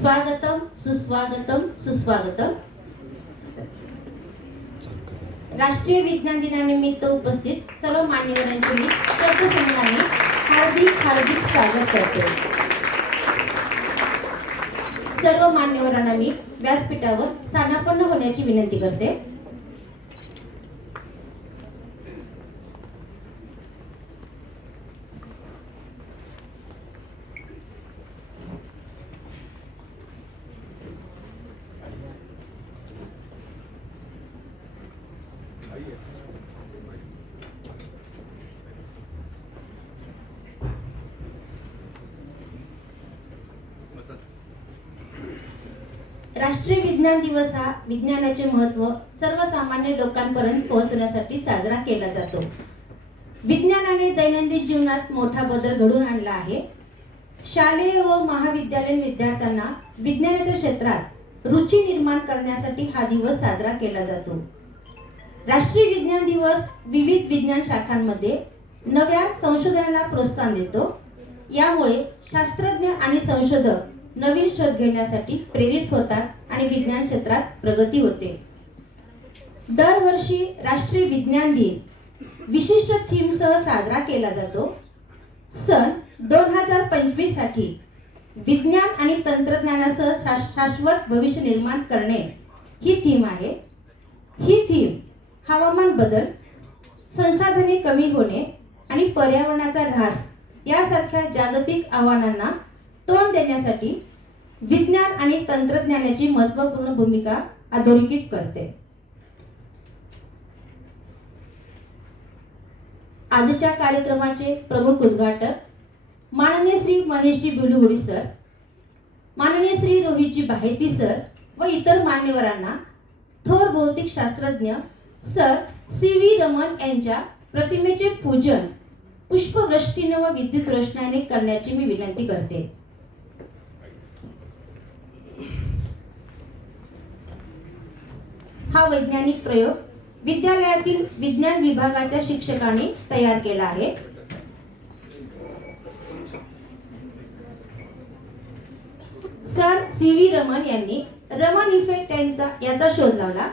स्वागतम सुस्वागतम सुस्वागतम. राष्ट्रीय विज्ञान दिनानिमित्त उपस्थित सर्व मान्यवरांचे मी शब्दसमूहाने हार्दिक हार्दिक स्वागत करते. सर्व मान्यवरांना मी व्यासपीठावर स्थानापन्न होण्याची विनंती करते. राष्ट्रीय विज्ञान दिवस हा विज्ञानाचे महत्त्व सर्वसामान्य लोकांपर्यंत पोहोचवण्यासाठी साजरा केला जातो. विज्ञानाने दैनंदिन जीवनात मोठा बदल घडवून आणला आहे. शालेय व महाविद्यालयीन विद्यार्थ्यांना विज्ञानाच्या क्षेत्रात रुची निर्माण करण्यासाठी हा दिवस साजरा केला जातो. राष्ट्रीय विज्ञान दिवस विविध विज्ञान शाखांमध्ये नव्या संशोधनाला प्रोत्साहन देतो. यामुळे शास्त्रज्ञ आणि संशोधक नवीन शोध घेण्यासाठी प्रेरित होतात आणि विज्ञान क्षेत्रात प्रगती होते. दरवर्षी राष्ट्रीय विज्ञान दिन विशिष्ट थीमसह साजरा केला जातो. सन 2025 साठी विज्ञान आणि तंत्रज्ञानासह शाश्वत भविष्य निर्माण करणे ही थीम आहे. ही थीम हवामान बदल, संसाधने कमी होणे आणि पर्यावरणाचा ऱ्हास यासारख्या जागतिक आव्हानांना तोंड देण्यासाठी विज्ञान आणि तंत्रज्ञानाची महत्त्वपूर्ण भूमिका अधोरेखित करते. आजच्या कार्यक्रमाचे प्रमुख उद्घाटक माननीय श्री महेशजी बिलुहुडी सर, माननीय श्री रोहितजी बाहेती सर व इतर मान्यवरांना थोर भौतिक शास्त्रज्ञ सर सी.व्ही. रमन यांच्या प्रतिमेचे पूजन पुष्पवृष्टीने व विद्युत रोषणाईने करण्याची मी विनंती करते. हा वैज्ञानिक प्रयोग विद्यालयातील विज्ञान विभागाच्या शिक्षकांनी तयार केला आहे. सर सी.व्ही. रमन यांनी रमन इफेक्ट याचा शोध लावला.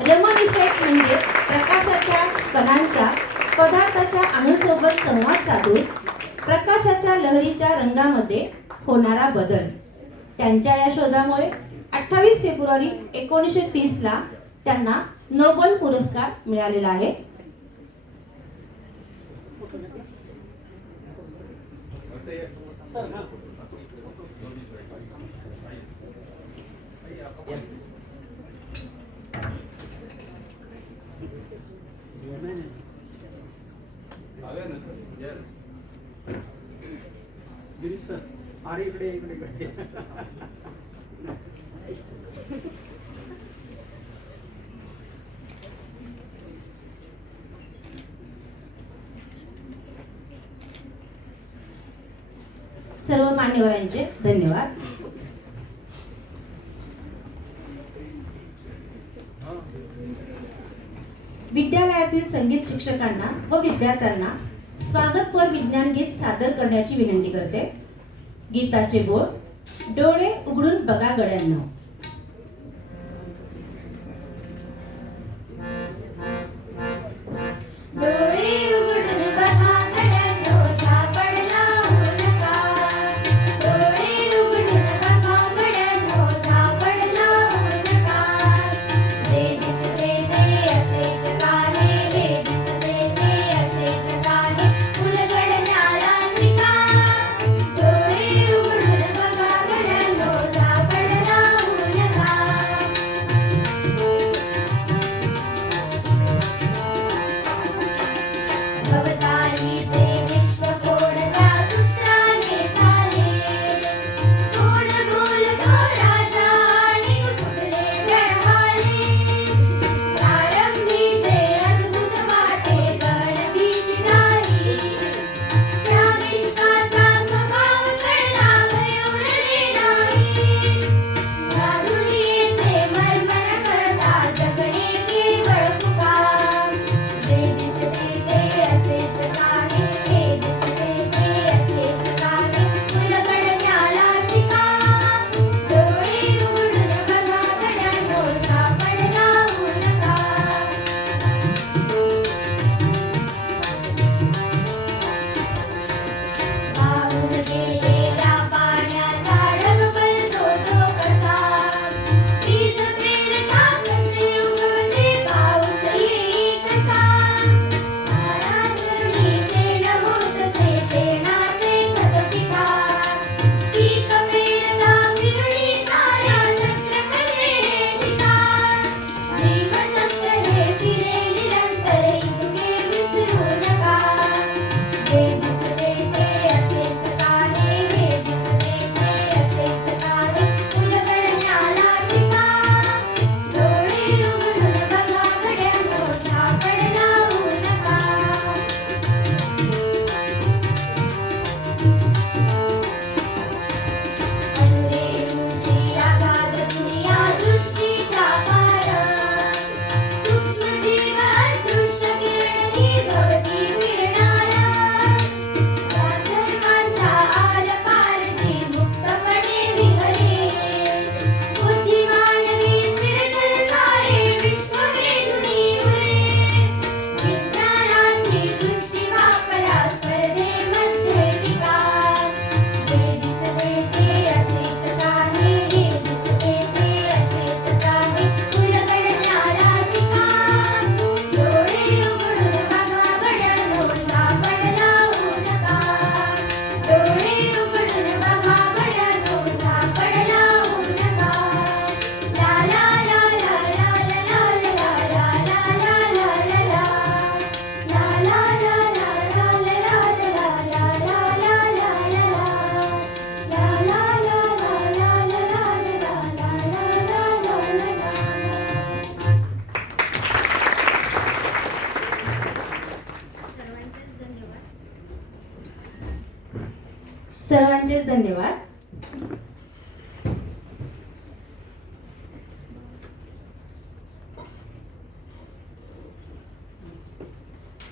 रमन इफेक्ट म्हणजे प्रकाशाच्या कणांचा पदार्थाच्या अणूसोबत संवाद साधून प्रकाशाच्या लहरीच्या रंगामध्ये होणारा बदल. त्यांच्या या शोधामुळे 28 फेब्रुवारी 1930 ला त्यांना नोबेल पुरस्कार मिळालेला आहे. सर्व मान्यवरांचे धन्यवाद. विद्यालयातील संगीत शिक्षकांना व विद्यार्थ्यांना स्वागतपर विज्ञान गीत सादर करण्याची विनंती करते. गीताचे बोल. डोळे उघडून बघा गड्यांनो. डोळे उघडून बघा गड्यांनो, सर्वांचेच धन्यवाद.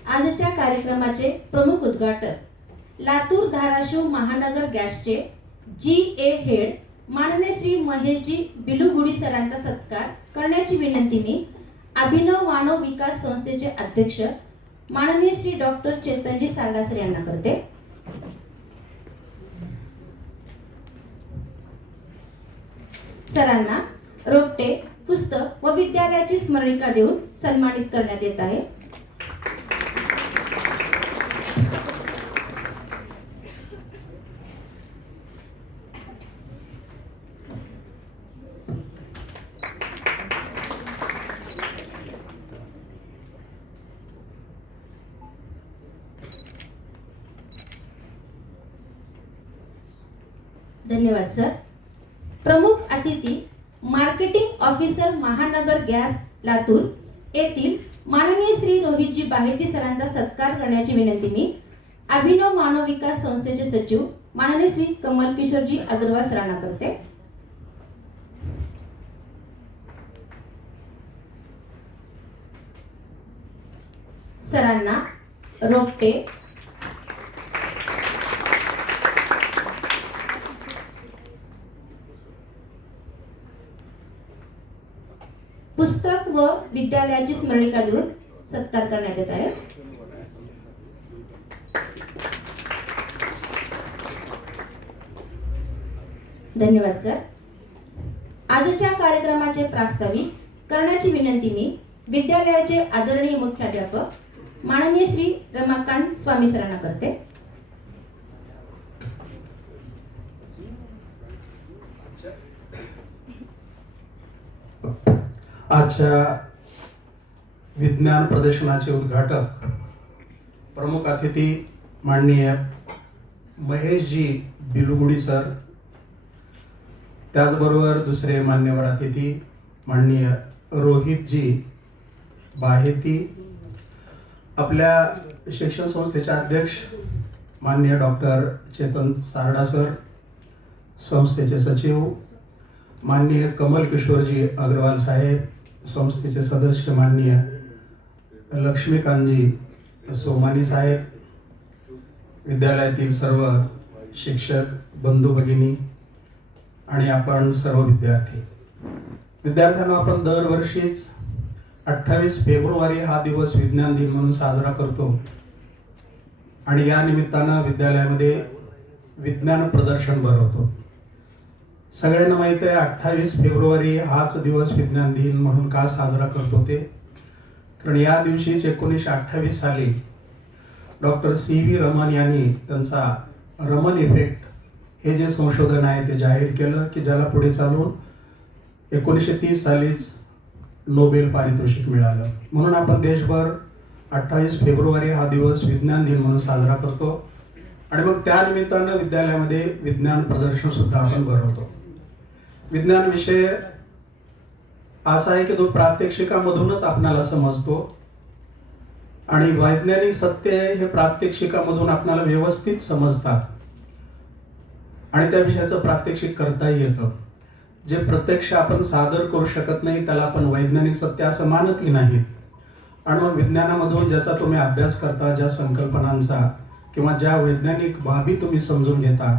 आजच्या कार्यक्रमाचे प्रमुख उद्घाटक लातूर धाराशिव महानगर गॅसचे GA हेड माननीय श्री महेशजी बिलुगुडी सरांचा सत्कार करण्याची विनंती मी अभिनव मानव विकास संस्थेचे अध्यक्ष माननीय श्री डॉक्टर चेतनजी सारडासर यांना करते. सरांना रोपटे, पुस्तक व विद्यालयाची स्मरणिका देऊन सन्मानित करण्यात येत आहे. धन्यवाद सर. प्रमुख अतिथी मार्केटिंग ऑफिसर महानगर गॅस लातूर येथील माननीय श्री रोहितजी बाहेती सरांचा सत्कार करण्याची विनंती मी अभिनव मानव विकास संस्थेचे सचिव माननीय श्री कमल किशोरजी अग्रवाल सरांना करते. सरांना रोपटे, पुस्तक व विद्यालयाची स्मरणिका देऊन सत्कार करण्यात येत आहे. धन्यवाद सर. आजच्या कार्यक्रमाचे प्रास्ताविक करण्याची विनंती मी विद्यालयाचे आदरणीय मुख्याध्यापक माननीय श्री रमाकांत स्वामी सरांना करते. आजच्या विज्ञान प्रदर्शनाचे उद्घाटक प्रमुख अतिथी माननीय महेशजी बिलुगुडी सर, त्याचबरोबर दुसरे मान्यवर अतिथी माननीय रोहितजी बाहेती, आपल्या शिक्षण संस्थेचे अध्यक्ष माननीय डॉक्टर चेतन सारडा सर, संस्थेचे सचिव माननीय कमल किशोरजी अग्रवाल साहेब, संस्थेचे सदस्य माननीय लक्ष्मीकांतजी सोमानी साहेब, विद्यालयातील सर्व शिक्षक बंधू भगिनी आणि आपण सर्व विद्यार्थ्यांना आपण दरवर्षीच 28 फेब्रुवारी हा दिवस विज्ञान दिन म्हणून साजरा करतो आणि या निमित्तानं विद्यालयामध्ये विज्ञान प्रदर्शन भरवतो. सगळ्यांना माहिती आहे 28 फेब्रुवारी हाच दिवस विज्ञान दिन म्हणून का साजरा करतो ते, कारण या दिवशी 1928 साली डॉक्टर CV रमन यांनी त्यांचा रमन इफेक्ट हे जे संशोधन आहे ते जाहीर केलं की ज्याला पुढे चालून 1930 सालीच नोबेल पारितोषिक मिळालं. म्हणून आपण देशभर 28 फेब्रुवारी हा दिवस विज्ञान दिन म्हणून साजरा करतो आणि मग त्या निमित्तानं विद्यालयामध्ये विज्ञान प्रदर्शन सुद्धा आपण भरवतो. विज्ञान विषय असा आहे की तो प्रात्यक्षिकामधूनच आपल्याला समजतो आणि वैज्ञानिक सत्य हे प्रात्यक्षिकामधून आपल्याला व्यवस्थित समजतात आणि त्या विषयाचं प्रात्यक्षिक करताही येतं. जे प्रत्यक्ष आपण सादर करू शकत नाही त्याला आपण वैज्ञानिक सत्य असं मानतही नाहीत. आणि मग विज्ञानामधून ज्याचा तुम्ही अभ्यास करता, ज्या संकल्पनांचा किंवा ज्या वैज्ञानिक बाबी तुम्ही समजून घेता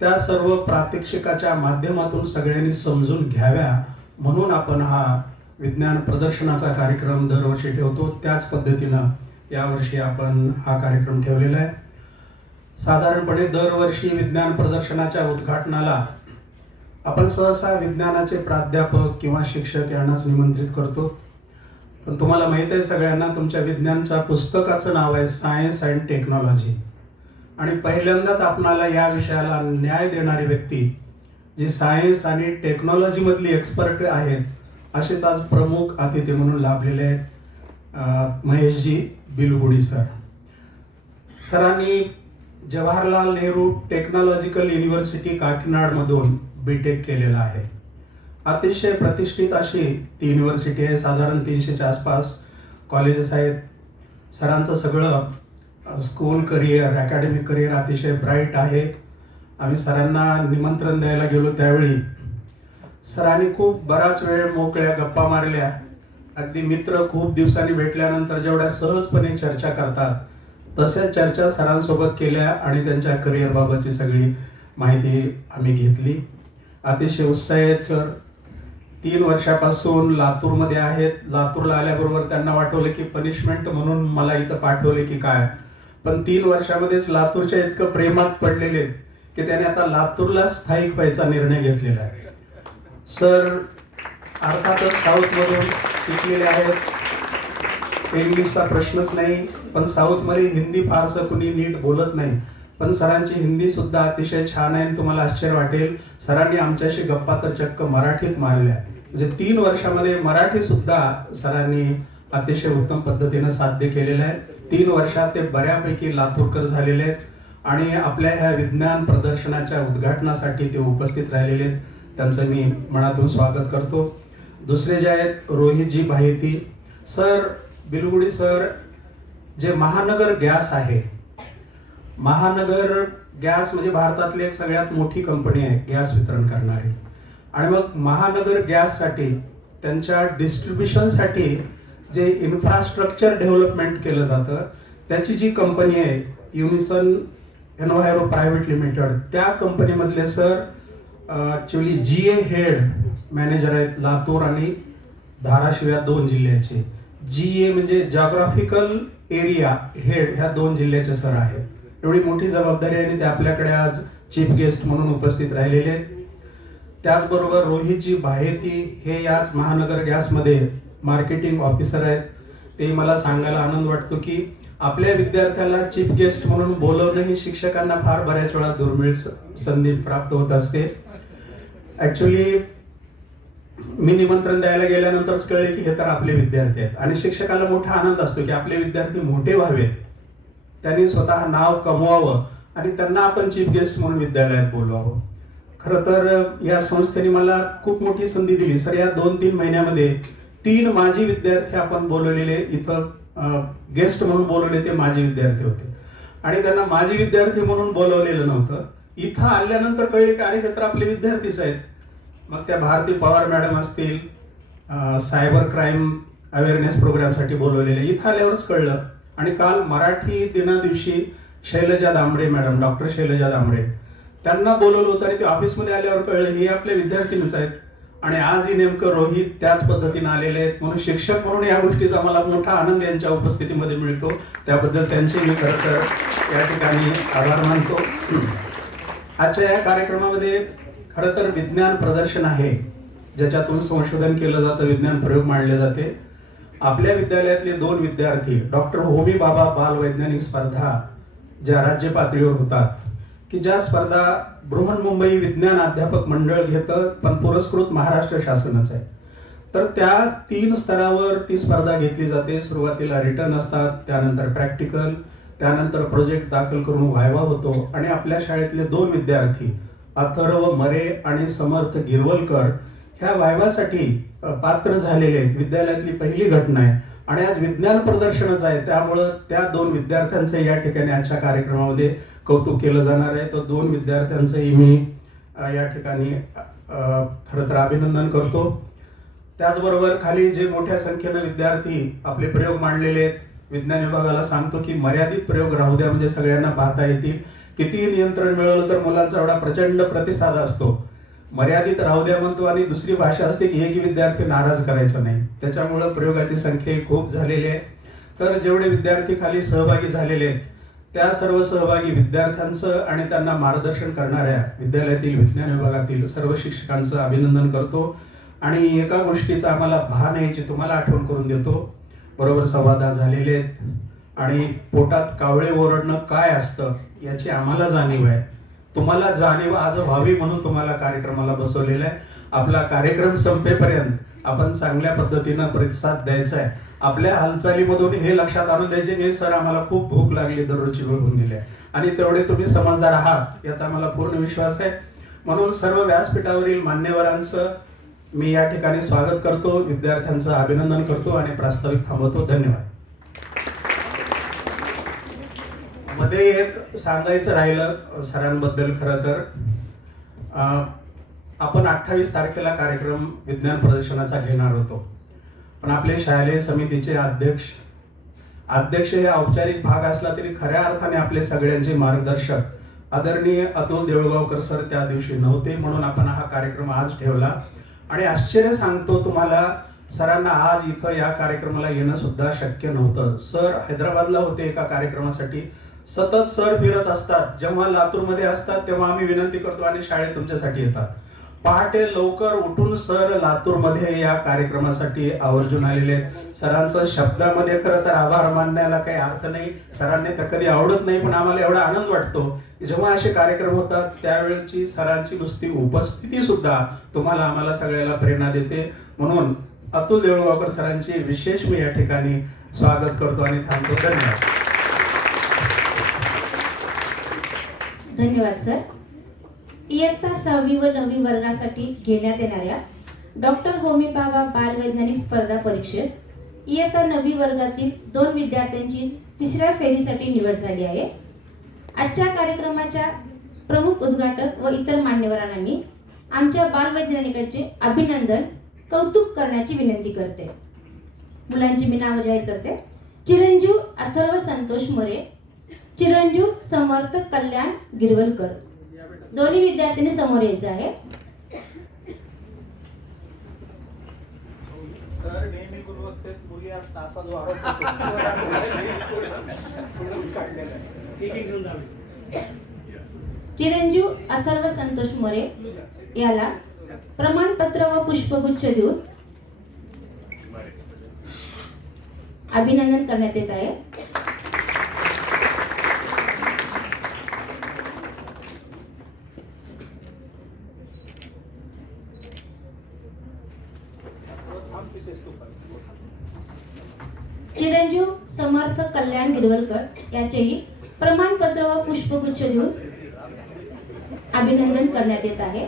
त्या सर्व प्रात्यक्षिकाच्या माध्यमातून सगळ्यांनी समजून घ्याव्या म्हणून आपण हा विज्ञान प्रदर्शनाचा कार्यक्रम दरवर्षी ठेवतो. त्याच पद्धतीनं यावर्षी आपण हा कार्यक्रम ठेवलेला आहे. साधारणपणे दरवर्षी विज्ञान प्रदर्शनाच्या उद्घाटनाला आपण सहसा विज्ञानाचे प्राध्यापक किंवा शिक्षक यांनाच निमंत्रित करतो. पण तुम्हाला माहिती आहे सगळ्यांना तुमच्या विज्ञानच्या पुस्तकाचं नाव आहे सायन्स अँड टेक्नॉलॉजी आणि पहिल्यांदाच आपणाला या विषयाला न्याय देणारी व्यक्ती जी सायन्स आणि टेक्नॉलॉजीमधली एक्सपर्ट आहेत असेच आज प्रमुख अतिथी म्हणून लाभलेले आहेत महेशजी बिलुगुडी सर. सरांनी जवाहरलाल नेहरू टेक्नॉलॉजिकल युनिव्हर्सिटी काकीनाडमधून BTech केलेला आहे. अतिशय प्रतिष्ठित अशी ती युनिव्हर्सिटी आहे. साधारण 300च्या आसपास कॉलेजेस आहेत. सरांचं सगळं स्कूल करिअर, अकॅडमिक करिअर अतिशय ब्राईट आहे आम्ही सरांना निमंत्रण द्यायला गेलो त्यावेळी सरांनी खूप बराच वेळ मोकळ्या गप्पा मारल्या. अगदी मित्र खूप दिवसांनी भेटल्यानंतर जेवढ्या सहजपणे चर्चा करतात तशा चर्चा सरांसोबत केल्या आणि त्यांच्या करिअर बाबतची सगळी माहिती आम्ही घेतली. अतिशय उत्साही आहेत सर. 3 वर्षापासून लातूरमध्ये आहेत. लातूरला आल्याबरोबर त्यांना वाटवलं की पनिशमेंट म्हणून मला इथं पाठवले की काय, पण 3 वर्षामध्येच लातूरच्या इतकं प्रेमात पडलेले की त्याने आता लातूरला स्थायिक व्हायचा निर्णय घेतलेला आहे. सर अर्थातच साऊथमधून शिकलेले आहेत. इंग्लिशचा प्रश्नच नाही, पण साऊथमध्ये हिंदी फारसं कुणी नीट बोलत नाही, पण सरांची हिंदी सुद्धा अतिशय छान आहे. तुम्हाला आश्चर्य वाटेल, सरांनी आमच्याशी गप्पा तर चक्क मराठीत मारल्या. म्हणजे 3 वर्षामध्ये मराठी सुद्धा सरांनी अतिशय उत्तम पद्धतीने साध्य केलेलं आहे. 3 वर्षात ते बऱ्यापैकी लातूरकर झालेले आहेत आणि आपल्या ह्या विज्ञान प्रदर्शनाच्या उद्घाटनासाठी ते उपस्थित राहिलेले आहेत. त्यांचं मी मनातून स्वागत करतो. दुसरे जे आहेत रोहितजी भायती सर, बिलगुडी सर, जे महानगर गॅस आहे, महानगर गॅस म्हणजे भारतातली एक सगळ्यात मोठी कंपनी आहे गॅस वितरण करणारी. आणि मग महानगर गॅससाठी त्यांच्या डिस्ट्रीब्युशनसाठी जे इन्फ्रास्ट्रक्चर डेव्हलपमेंट केलं जातं त्याची जी कंपनी आहे युनिसन एन्व्हायरो प्रायव्हेट लिमिटेड, त्या कंपनीमधले sir actually GA head manager आहेत लातूर आणि धाराशिव या 2 जिल्ह्याचे. GA म्हणजे जॉग्राफिकल एरिया हेड, ह्या 2 जिल्ह्याचे सर आहेत. एवढी मोठी जबाबदारी आहे आणि ते आपल्याकडे आज चीफ गेस्ट म्हणून उपस्थित राहिलेले आहेत. त्याचबरोबर रोहितजी भायती हे याच महानगर गॅसमध्ये मार्केटिंग ऑफिसर आहेत. ते मला सांगायला आनंद वाटतो की आपल्या विद्यार्थ्याला चीफ गेस्ट म्हणून बोलवणं ही शिक्षकांना फार बऱ्याच वेळा दुर्मिळ संधी प्राप्त होत असते. ॲक्च्युली मी निमंत्रण द्यायला गेल्यानंतरच कळले की हे तर आपले विद्यार्थी आहेत आणि शिक्षकाला मोठा आनंद असतो की आपले विद्यार्थी मोठे व्हावेत, त्यांनी स्वतः नाव कमवावं आणि त्यांना आपण चीफ गेस्ट म्हणून विद्यालयात बोलवावं. खरं तर या संस्थेने मला खूप मोठी संधी दिली सर. या 2-3 महिन्यामध्ये 3 माजी विद्यार्थी आपण बोलवलेले इथं गेस्ट म्हणून बोलवले, ते माजी विद्यार्थी होते आणि त्यांना माजी विद्यार्थी म्हणून बोलवलेलं नव्हतं. इथं आल्यानंतर कळले की अरे हे तर आपले विद्यार्थीच आहेत. मग त्या भारती पवार मॅडम असतील, सायबर क्राईम अवेअरनेस प्रोग्रामसाठी बोलवलेले, इथं आल्यावरच कळलं. आणि काल मराठी दिना दिवशी शैलजा दामरे मॅडम, डॉक्टर शैलजा दामरे, त्यांना बोलवलं होतं आणि ते ऑफिसमध्ये आल्यावर कळलं हे आपले विद्यार्थीच आहेत. आणि आजही नेमकं रोहित त्याच पद्धतीने आलेले आहेत. म्हणून शिक्षक म्हणून या गोष्टीचा मला मोठा आनंद यांच्या उपस्थितीमध्ये मिळतो. त्याबद्दल त्यांचे मी खरं तर या ठिकाणी आभार मानतो. आजच्या या कार्यक्रमामध्ये खरं तर विज्ञान प्रदर्शन आहे, ज्याच्यातून संशोधन केलं जातं, विज्ञान प्रयोग मांडले जाते. आपल्या विद्यालयातले 2 विद्यार्थी डॉक्टर होमी बाबा बाल वैज्ञानिक स्पर्धा ज्या राज्य पातळीवर होतात, की ज्या स्पर्धा बृहन्मुंबई विज्ञान अध्यापक मंडळ घेतं, पण पुरस्कृत महाराष्ट्र शासनच आहे. तर त्या 3 स्तरावर ती स्पर्धा घेतली जाते. सुरुवातीला रिटर्न असतात, त्यानंतर प्रॅक्टिकल, त्यानंतर प्रोजेक्ट दाखल करून व्हायवा होतो. आणि आपल्या शाळेतले 2 विद्यार्थी अथर्व मरे आणि समर्थ गिरवलकर ह्या व्हायवासाठी पात्र झालेले आहेत. विद्यालयातली पहिली घटना आहे आणि आज विज्ञान प्रदर्शनच आहे, त्यामुळं त्या 2 विद्यार्थ्यांचं या ठिकाणी आजच्या कार्यक्रमामध्ये कौतुक केलं जाणार आहे. तर 2 विद्यार्थ्यांचंही मी या ठिकाणी खरं तर अभिनंदन करतो. त्याचबरोबर खाली जे मोठ्या संख्येनं विद्यार्थी आपले प्रयोग मांडलेले आहेत, विज्ञान विभागाला सांगतो की मर्यादित प्रयोग राहू द्या, म्हणजे सगळ्यांना पाहता येतील. किती नियंत्रण मिळवलं तर मुलांचा एवढा प्रचंड प्रतिसाद असतो. मर्यादित राहू द्या म्हणतो आणि दुसरी भाषा असते की एक विद्यार्थी नाराज करायचा नाही. त्याच्यामुळं प्रयोगाची संख्या खूप झालेली आहे. तर जेवढे विद्यार्थी खाली सहभागी झालेले आहेत त्या सर्व सहभागी विद्यार्थ्यांचं आणि त्यांना मार्गदर्शन करणाऱ्या विद्यालयातील विज्ञान विभागातील सर्व शिक्षकांचं अभिनंदन करतो. आणि एका गोष्टीचा आम्हाला भान यायची तुम्हाला आठवण करून देतो. बरोबर संवाद झालेले आहेत आणि पोटात कावळे ओरडणं काय असतं याची आम्हाला जाणीव आहे. तुम्हाला जाणीव आज व्हावी म्हणून तुम्हाला कार्यक्रमाला बसवलेला आहे. आपला कार्यक्रम संपेपर्यंत आपण चांगल्या पद्धतीनं प्रतिसाद द्यायचा आहे. आपल्या हालचालीमधून हे लक्षात आणून द्यायचे की सर आम्हाला खूप भूक लागली, दररोजची वेळ होऊन गेली आहे आणि तेवढे तुम्ही समजदार आहात याचा मला पूर्ण विश्वास आहे. म्हणून सर्व व्यासपीठावरील मान्यवरांचं मी या ठिकाणी स्वागत करतो, विद्यार्थ्यांचं अभिनंदन करतो आणि प्रास्ताविक थांबवतो. धन्यवाद. मध्ये एक सांगायचं राहिलं सरांबद्दल. खरं तर आपण 28 तारखेला कार्यक्रम विज्ञान प्रदर्शनाचा घेणार होतो, पण आपले शालेय समितीचे अध्यक्ष हे औपचारिक भाग असला तरी खऱ्या अर्थाने आपले सगळ्यांचे मार्गदर्शक आदरणीय अतुल देऊळगावकर सर त्या दिवशी नव्हते, म्हणून आपण हा कार्यक्रम आज ठेवला. आणि आश्चर्य सांगतो तुम्हाला, सरांना आज इथं या कार्यक्रमाला येणं सुद्धा शक्य नव्हतं. सर हैदराबादला होते एका कार्यक्रमासाठी. सतत सर फिरत असतात, जेव्हा लातूरमध्ये असतात तेव्हा आम्ही विनंती करतो आणि शाळेत तुमच्यासाठी येतात. पहाटे लवकर उठून सर लातूरमध्ये या कार्यक्रमासाठी आवर्जून आलेले आहेत. सरांचं शब्दामध्ये खरं तर आभार मानण्याला काही अर्थ नाही, सरांनी तर कधी आवडत नाही, पण आम्हाला एवढा आनंद वाटतो की जेव्हा असे कार्यक्रम होतात त्यावेळेची सरांची नुसती उपस्थिती सुद्धा तुम्हाला आम्हाला सगळ्याला प्रेरणा देते. म्हणून अतुल देऊळगावकर सरांची विशेष मी या ठिकाणी स्वागत करतो आणि थांबतो. धन्यवाद. धन्यवाद सर. इयत्ता 6वी व 9वी वर्गासाठी घेण्यात येणाऱ्या डॉक्टर होमी भाभा बाल वैज्ञानिक स्पर्धा परीक्षेत इयत्ता 9वी वर्गातील 2 विद्यार्थ्यांची 3ऱ्या फेरीसाठी निवड झाली आहे. आजच्या कार्यक्रमाच्या प्रमुख उद्घाटक व इतर मान्यवरांना मी आमच्या बाल वैज्ञानिकांचे अभिनंदन कौतुक करण्याची विनंती करते. मुलांची मी नावं जाहीर करते. चिरंजीव अथर्व संतोष मोरे, चिरंजीव समर्थ कल्याण गिरवलकर. दोन्ही विद्यार्थ्यांनी समोर यायचं आहे. सर नेहमी गुरुवत्तेत मुली असतात असा जो आरोप चिरंजीव अथर्व संतोष मोरे याला प्रमाणपत्र व पुष्पगुच्छ देऊन अभिनंदन करण्यात येत आहे. चिरंजीव समर्थ कल्याण गिरवलकर याचेही प्रमाणपत्र व पुष्पगुच्छ देऊन अभिनंदन करण्यात येत आहे.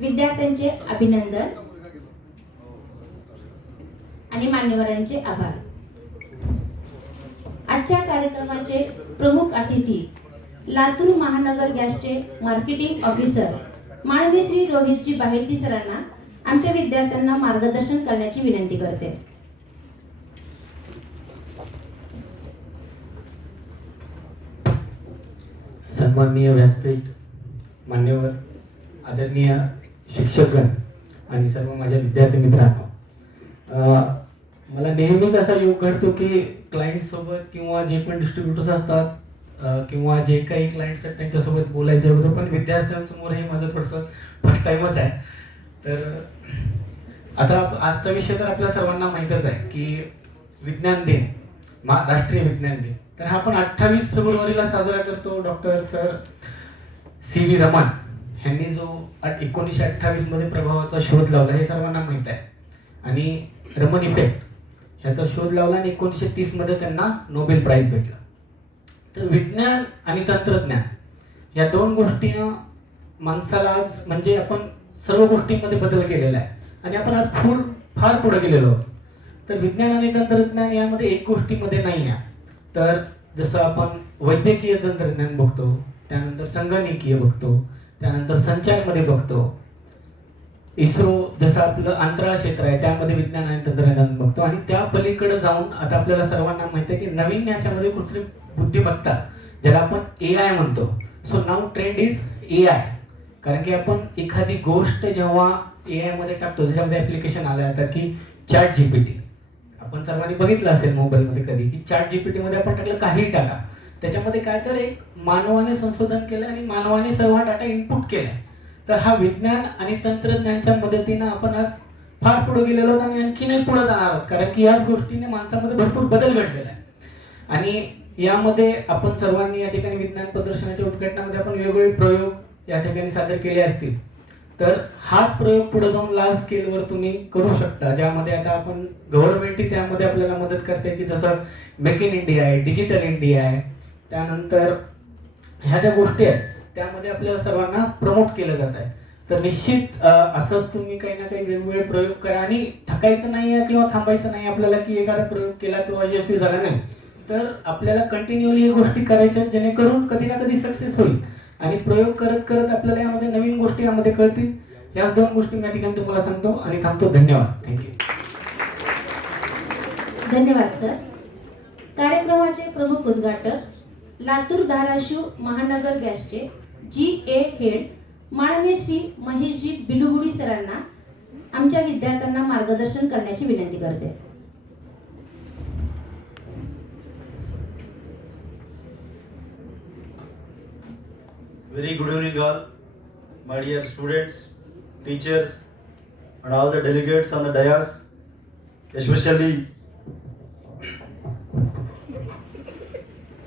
विद्यार्थ्यांचे अभिनंदन आणि मान्यवरांचे आभार. आजच्या कार्यक्रमाचे प्रमुख अतिथी लातूर महानगर गॅसचे मार्केटिंग ऑफिसर माननीय श्री रोहितजी बाहेती सरांना आमच्या विद्यार्थ्यांना मार्गदर्शन करण्याची विनंती करते. सन्माननीय व्यासपीठ, मान्यवर, आदरणीय शिक्षकगण आणि सर्व माझ्या विद्यार्थी मित्रांनो, मला नेहमीच असा योग घडतो की क्लायंट सोबत किंवा जे पण डिस्ट्रीब्युटर्स असतात किंवा जे काही क्लायंट्स आहेत त्यांच्यासोबत बोलायचं होतं, पण विद्यार्थ्यांसमोर हे माझं थोडंसं फर्स्ट टाइमच आहे. तर आता आजचा विषय तर आपल्या सर्वांना माहीतच आहे की विज्ञान दिन, राष्ट्रीय विज्ञान दिन. तर हा आपण 28 फेब्रुवारीला साजरा करतो. Doctor sir सी.व्ही. रमन यांनी जो 1928 मध्ये प्रभावाचा शोध लावला हे सर्वांना माहीत आहे, आणि रमन इफेक्ट ह्याचा शोध लावला आणि 1930 मध्ये त्यांना नोबेल प्राइज भेटला. तर विज्ञान आणि तंत्रज्ञान या दोन गोष्टीनं माणसाला आज म्हणजे आपण सर्व गोष्टींमध्ये बदल केलेला आहे आणि आपण आज फार पुढे गेलेलो आहोत. तर विज्ञान आणि तंत्रज्ञान यामध्ये एक गोष्टीमध्ये नाही आहे. तर जसं आपण वैद्यकीय तंत्रज्ञान बघतो, त्यानंतर संगणकीय बघतो, त्यानंतर संचारमध्ये बघतो, इस्रो जसं आपलं अंतराळ क्षेत्र आहे त्यामध्ये विज्ञान आणि तंत्रज्ञान बघतो, आणि त्या पलीकडे जाऊन आता आपल्याला सर्वांना माहिती आहे की नवीन याच्यामध्ये कृत्रिम बुद्धिमत्ता ज्याला आपण AI म्हणतो. So now trend is AI. कारण की आपण एखादी गोष्ट जेव्हा AI मध्ये टाकतो, ज्याच्यामध्ये ऍप्लिकेशन आलं आता की चॅट GPT, आपण सर्वांनी बघितलं असेल मोबाईलमध्ये कधी की चॅट GPT मध्ये आपण टाकलं काहीही टाका त्याच्यामध्ये काय तर एक मानवाने संशोधन केलं आणि मानवाने सर्व डाटा इनपुट केलाय. तर हा विज्ञान आणि तंत्रज्ञानाच्या मदतीनं आपण आज फार पुढे गेलेलो आहोत आणि आणखीनही पुढे जाणार आहोत, कारण की याच गोष्टीने माणसामध्ये भरपूर बदल घडलेला आहे. आणि यामध्ये आपण सर्वांनी या ठिकाणी विज्ञान प्रदर्शनाच्या उद्घाटनामध्ये आपण वेगवेगळे प्रयोग या ठिकाणी सादर केले असतील. तर हाच प्रयोग पुढे जाऊन लार्ज स्केलवर तुम्ही करू शकता, ज्यामध्ये आता आपण गव्हर्नमेंटही त्यामध्ये आपल्याला मदत करते, की जसं मेक इन इंडिया आहे, डिजिटल इंडिया आहे, त्यानंतर ह्या ज्या गोष्टी आहेत त्यामध्ये आपल्याला सर्वांना प्रमोट केलं जात आहे. तर निश्चित असंच तुम्ही काही ना काही वेगवेगळे प्रयोग करा आणि थकायचं नाही आहे किंवा थांबायचं नाही आपल्याला, की एखादा प्रयोग केला किंवा यशस्वी झाला नाही. तर आपल्याला कंटिन्युअली हे गोष्टी करायच्या, जेणेकरून कधी ना कधी सक्सेस होईल आणि प्रयोग करत करत आपल्याला यामध्ये नवीन गोष्टी यामध्ये कळतील. याच 2 गोष्टी मी या ठिकाणी तुम्हाला सांगतो आणि थांबतो. धन्यवाद. थँक्यू. धन्यवाद सर. कार्यक्रमाचे प्रमुख उद्घाटक लातूर धाराशिव महानगर गॅसचे GA हेड माननीय श्री महेशजी बिलुगुडी सरांना आमच्या विद्यार्थ्यांना मार्गदर्शन करण्याची विनंती करते. Very good evening all, my dear students, teachers and all the delegates on the dais, especially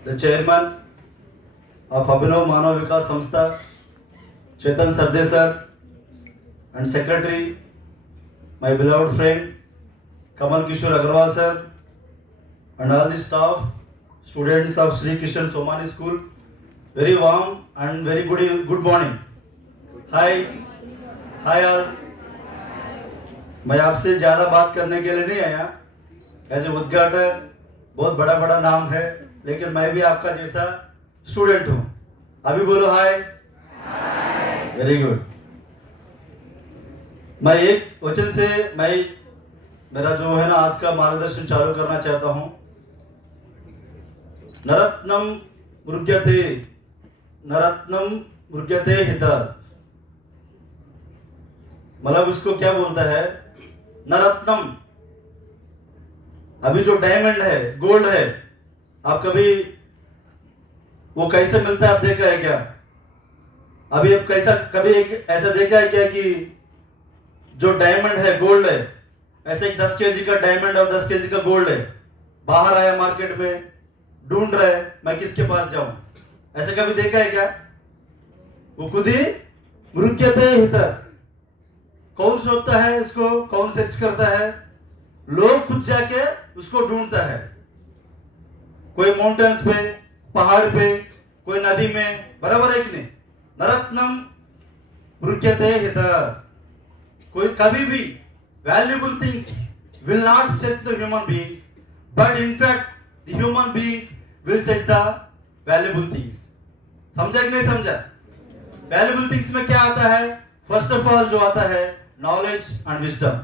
the chairman of Abhinav Manav Vikas Samstha, Chetan Sardesar, and secretary, my beloved friend Kamal Kishore Agarwal sir, and all the staff, students of Sri Kishan Somani School. Very warm and very good morning. Hi all. मैं आपसे ज़्यादा बात करने के लिए नहीं आया. As a उद्घाटक बहुत बड़ा नाम है, लेकिन मैं भी आपका जैसा स्टूडेंट हूँ. अभी बोलो हाय. Very good. मैं एक वचन से मेरा जो है ना आज का मार्गदर्शन चालू करना चाहता हूँ. नरत्नम मृग्यते हित. मतलब उसको क्या बोलता है? नरत्नम. अभी जो डायमंड है, गोल्ड है, आप कभी वो कैसे मिलता है आप देखा है क्या? अभी आप कभी एक ऐसा देखा है क्या कि जो डायमंड है, गोल्ड है, ऐसे एक 10 केजी का डायमंड और 10 केजी का गोल्ड है, बाहर आया मार्केट में, ढूंढ रहा है मैं किसके पास जाऊं. ऐसे कभी देखा है क्या? वो खुद ही मृग्यते हित. कौन सोचता है इसको? कौन सर्च करता है? लोग खुद जाके उसको ढूंढता है. कोई माउंटेन्स पे, पहाड़ पे, कोई नदी में, बराबर है कि नहीं? नरत्नम मृग्यते हित. कोई कभी भी valuable things will not search the human beings, but in fact the human beings will search the valuable things. समझा कि नहीं समझा? वैल्यूबल थिंग्स में क्या आता है? फर्स्ट ऑफ ऑल जो आता है knowledge end wisdom.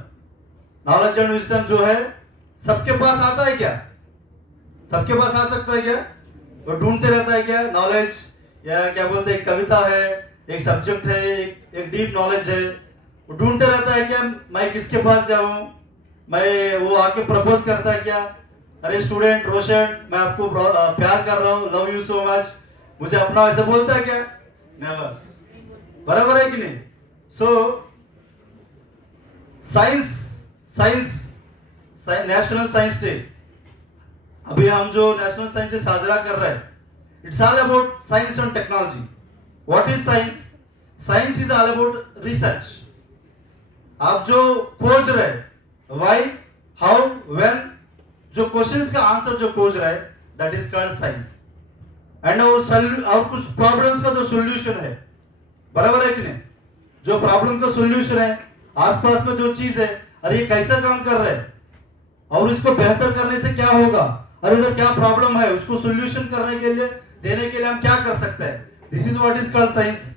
Knowledge end wisdom जो है सबके पास आता है क्या? सबके पास आ सकता है क्या? वो ढूंढते रहता है क्या? नॉलेज या क्या बोलते हैं, एक कविता है, एक सब्जेक्ट है, एक डीप नॉलेज है, वो ढूंढते रहता है क्या मैं किसके पास जाऊं? मैं वो आके प्रपोज करता है क्या? अरे स्टूडेंट रोशन, मैं आपको प्यार कर रहा हूँ, लव यू सो मच, मुझे अपना ऐसे बोलता है क्या? नेवर. बराबर है कि नहीं? So science national science day, अभी हम जो नेशनल साइंस डे साजरा कर रहे हैं, it's all about science end technology. What is science? Science is all about research. आप जो खोज रहे, व्हाई, हाउ, व्हेन, जो क्वेश्चंस का आंसर जो खोज रहे, that is called science. End और कुछ प्रॉब्लम्स का जो सॉल्यूशन है, बराबर है कि नहीं? जो प्रॉब्लम का सॉल्यूशन है, आसपास में जो चीज है, अरे ये कैसा काम कर रहे हैं और इसको बेहतर करने से क्या होगा, अरे इधर क्या प्रॉब्लम है, उसको सॉल्यूशन करने के लिए, देने के लिए हम क्या कर सकते हैं. This is what is called science.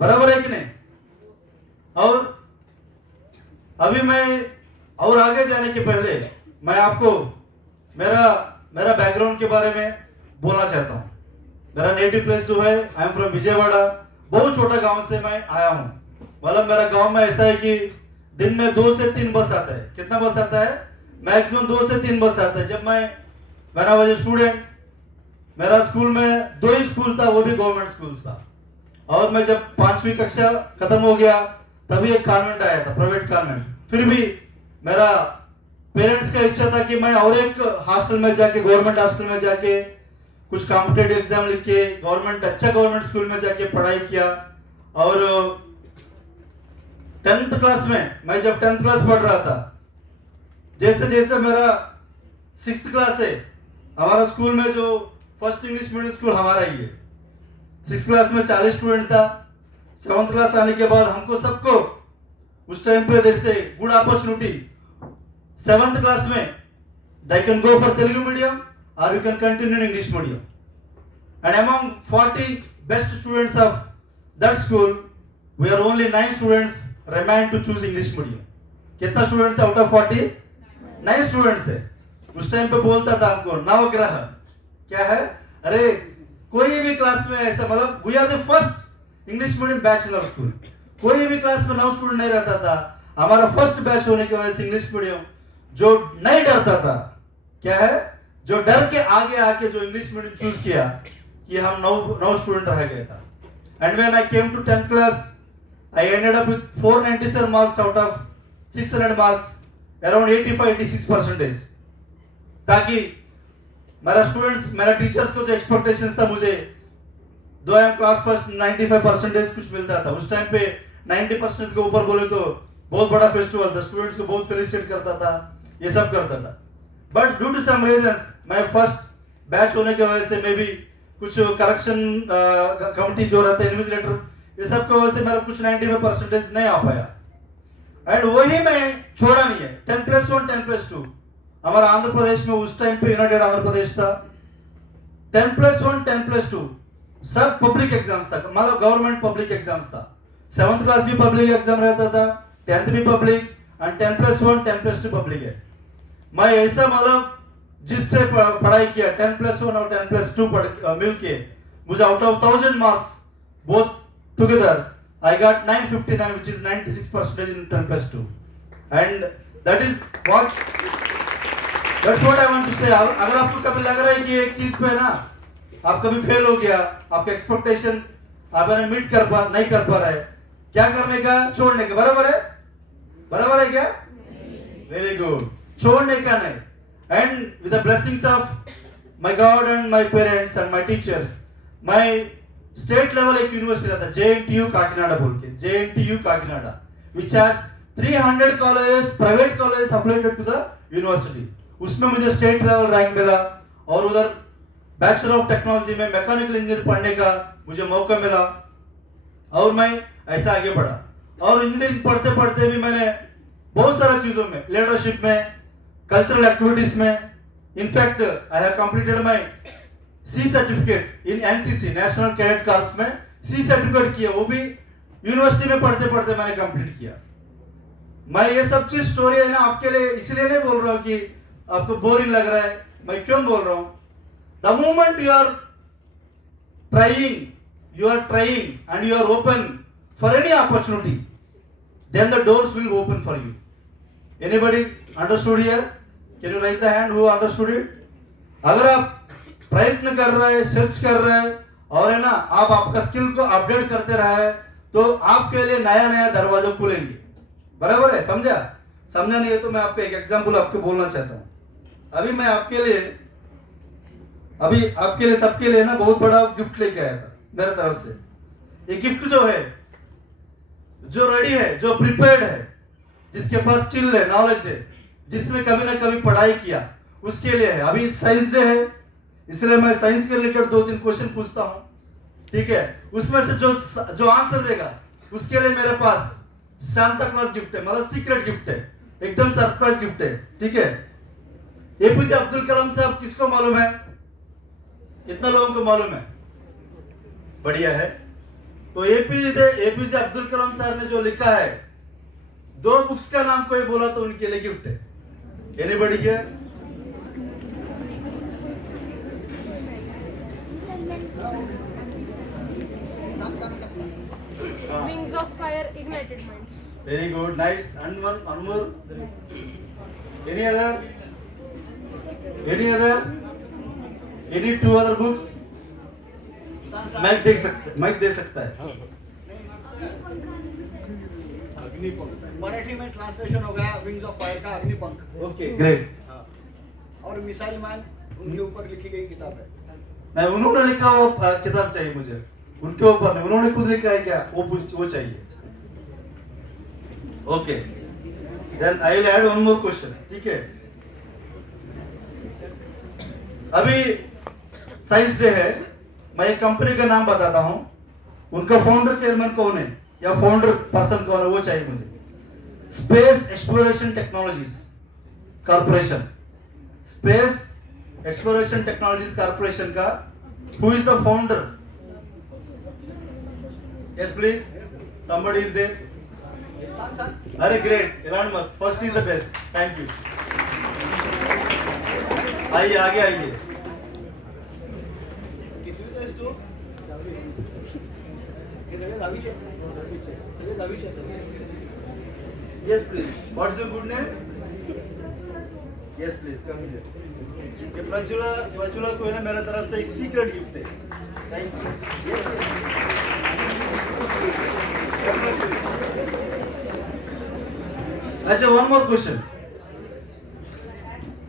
बराबर है कि नहीं? और अभी मैं और आगे जाने के पहले मैं आपको मेरा बैकग्राउंड के बारे में बोलना चाहता हूँ. मेरा नेटिव प्लेस जो है, आई एम फ्रॉम विजयवाड़ा. बहुत छोटा गांव से मैं आया हूँ. मतलब मेरा गांव में ऐसा है कि दिन में 2 से 3 बस आता है. कितना बस आता है? मैक्सिमम 2 से 3 बस आता है. जब मैं when I was a student, मेरा स्कूल में 2 ही स्कूल था, वो भी गवर्नमेंट स्कूल था। और मैं जब 5वीं कक्षा खत्म हो गया तभी एक कॉन्वेंट आया था, प्राइवेट कॉन्वेंट। फिर भी मेरा पेरेंट्स का इच्छा था कि मैं और एक हॉस्टल में जाके, गवर्नमेंट हॉस्टल में जाके कुछ कॉम्पिटेटिव एग्जाम लिख के अच्छा गवर्नमेंट स्कूल में जाके पढ़ाई किया। और 10th क्लास में, मैं जब 10th क्लास पढ़ रहा था, जैसे जैसे मेरा 6th क्लास है, हमारा स्कूल में जो फर्स्ट इंग्लिश मीडियम स्कूल हमारा ही है, 6th क्लास में 40 स्टूडेंट था। 7th क्लास आने के बाद हमको सबको उस टाइम पे देर से गुड अपॉर्चुनिटी, 7th क्लास में they can go for Telugu medium or you can continue in English medium. And among 40 best students of that school, we are only 9 students remain to choose English medium. कितना students out of 40? 9 students है। उस time पे बोलता था हमको नवग्रह, क्या है, अरे कोई भी क्लास में ऐसा, मतलब we are the first English medium batch in our school. कोई भी क्लास में 9 स्टूडेंट नहीं रहता था। हमारा फर्स्ट बैच होने की वजह से इंग्लिश मीडियम जो नहीं डरता था, क्या है, जो डर के आगे आके जो इंग्लिश मीडियम चूज किया, कि हम 9 स्टूडेंट रह गया था। And when I came to 10th class, I ended up with 497 marks out of 600 marks, around 85-86%। ताकि मेरा स्टूडेंट्स, मेरा टीचर्स को जो एक्सपेक्टेशंस था, मुझे दो आई एम क्लास फर्स्ट 95% कुछ मिलता था। उस टाइम पे 90% के ऊपर बोले तो बहुत बड़ा फेस्टिवल था, स्टूडेंट्स को बहुत फेलिसिटेट करता था, ये सब करता था। But due to some reasons, मैं फर्स्ट बैच होने की वजह से, मे बी कुछ करेक्शन कमिटी जो रहता है, इन्विजिलेटर, ये सब की वजह से मेरा कुछ 95% नहीं आ पाया। एंड वही मैं छोड़ा नहीं है। 10+1 10+2 हमारा आंध्र प्रदेश में उस टाइम पे यूनाइटेड आंध्र प्रदेश था। 10+1 10+2 सब पब्लिक एग्जाम्स था, मतलब गवर्नमेंट पब्लिक एग्जाम्स था। 7th क्लास भी पब्लिक एग्जाम रहता था, 10th भी पब्लिक, एंड 10+1 10+2 पब्लिक है। मैं ऐसा मतलब जिद से पढ़ाई किया, 10+1 और 10+2 मिलके मुझे out of 1000 marks both together I got 959, which is 96% in 10+2, and that's what I want to say. अगर आपको कभी लग रहा है कि एक चीज पे ना आप कभी फेल हो गया, आपके एक्सपेक्टेशन आपने मीट नहीं कर पा रहे, क्या करने का, छोड़ने का। बराबर है क्या? वेरी गुड, छोड़ने का नहीं। एंड विद the blessings of my God end my parents end my teachers, my state level एक यूनिवर्सिटी रहता है, JNTU काकीनाडा बोल के, JNTU Kakinada, which has 300 colleges, private college affiliated to the university। उसमें मुझे स्टेट लेवल रैंक मिला, और उधर बैचलर ऑफ टेक्नोलॉजी में मैकेनिकल इंजीनियर पढ़ने का मुझे मौका मिला, और मैं ऐसा आगे बढ़ा। और इंजीनियरिंग पढ़ते पढ़ते भी मैंने बहुत सारा चीजों में, लीडरशिप में, कल्चरल एक्टिविटीज में, in fact I have completed my C certificate in NCC, national cadet corps में C सर्टिफिकेट किया, वो भी यूनिवर्सिटी में पढ़ते पढ़ते मैंने कंप्लीट किया। मैं ये सब चीज स्टोरी है ना आपके लिए इसलिए नहीं बोल रहा हूँ कि आपको बोरिंग लग रहा है। मैं क्यों बोल रहा हूँ, the moment you are trying and you are open for any opportunity, then the doors will open for you. Anybody understood here? Can you rise the hand who understood it? अगर आप प्रयत्न कर रहे हैं, सर्च कर रहे हैं, और है ना आप आपका स्किल को अपडेट करते रहे, तो आपके लिए नया नया दरवाजा खुलेंगे। बराबर है? समझा नहीं है तो मैं आपको एक एग्जांपल आपको बोलना चाहता हूं। अभी मैं आपके लिए सबके लिए ना बहुत बड़ा गिफ्ट लेके आया था मेरे तरफ से। ये गिफ्ट जो है, जो रेडी है, जो प्रिपेयर्ड है, जिसके पास स्किल है, नॉलेज है, जिसने कभी ना कभी पढ़ाई किया, उसके लिए है। अभी साइंस डे है, इसलिए मैं साइंस के रिलेटेड 2-3 क्वेश्चन पूछता हूं, ठीक है? उसमें से जो आंसर देगा उसके लिए मेरे पास सांता क्लॉज गिफ्ट है, मतलब सीक्रेट गिफ्ट है, एकदम सरप्राइज गिफ्ट है, ठीक है? APJ अब्दुल कलाम साहब किसको मालूम है? कितना लोगों को मालूम है? बढ़िया है। तो APJ अब्दुल कलाम साहब ने जो लिखा है, 2 बुक्स का नाम कोई बोला तो उनके लिए गिफ्ट है। Anybody here? Wings of Fire, Ignited Minds. Very good, nice. And one more. Any other? Any 2 other books? Mike दे सकता है। मराठी में ट्रांसलेशन हो गया विंग्स ऑफ फायर का अग्निपंख। Okay great. हाँ। और मिसाइल मैन उनके ऊपर लिखी गई किताब है। नहीं, उन्होंने लिखा वो किताब चाहिए मुझे, उनके ऊपर नहीं, उन्होंने खुद लिखा है क्या वो चाहिए। Okay, then I will add one more question, ठीक है। अभी साइंस डे है, मैं एक कंपनी का नाम बताता हूं, उनका फाउंडर चेयरमैन कौन है या फाउंडर पर्सन कौन है वो चाहिए मुझे। Space exploration technologies corporation, space exploration technologies corporation का who is the founder? Yes please, somebody is there? अरे great, Elon Musk, first is the best, thank you. आइए आगे आइए। कितवी आहेस तू? हे सगळे 10वीचे सगळे 10वीचे। Yes, please. What's your good name? Yes, please. Come here. ये प्रज्वला को है ना मेरा तरफ से एक सीक्रेट गिफ्ट है। Thank you. Yes, अच्छा, one more question.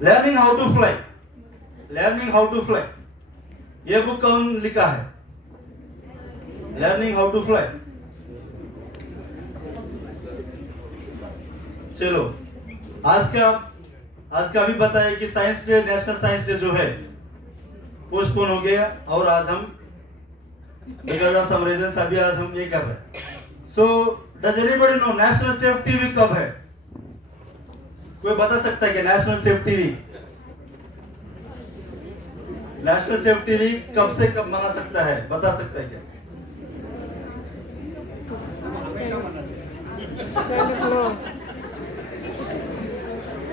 Learning how to fly. Learning how to fly. ये बुक कौन लिखा है? Learning how to fly. चलो, आज का अभी पता है कि science day, national science day जो है पोस्टपोन हो गया और आज हम बिकॉज ऑफ सम रीजंस अभी आज हम ये कर रहे हैं। So does anybody know national safety week कब है? कोई बता सकता है कि national safety week, national safety week कब से कब मना सकता है, बता सकता है क्या?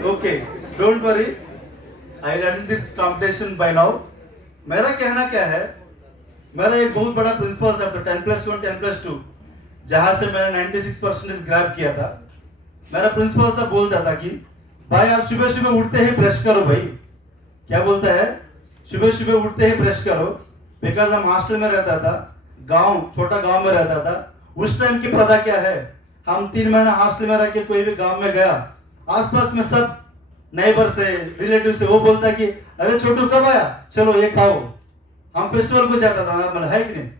Okay, don't worry, I will end this competition by now. मेरा कहना क्या है, मेरा एक बहुत बड़ा प्रिंसिपल है तो 10+1 10+2 जहां से मैंने 96% ग्रैब किया था। मेरा प्रिंसिपल साहब बोलता था कि भाई आप सुबह सुबह उठते ही ब्रश करो। भाई क्या बोलता है? सुबह सुबह उठते ही ब्रश करो। बिकॉज हम हॉस्टल में रहता था, छोटा गांव में रहता था। उस टाइम की प्रथा क्या है, हम 3 महीना हॉस्टल में रह के कोई भी गांव में गया, आसपास में सब नेबर से, रिलेटिव से वो बोलता कि अरे छोटू कब आया, चलो ये खाओ। हम फेस्टिवल को जाता था नॉर्मल, है कि नहीं?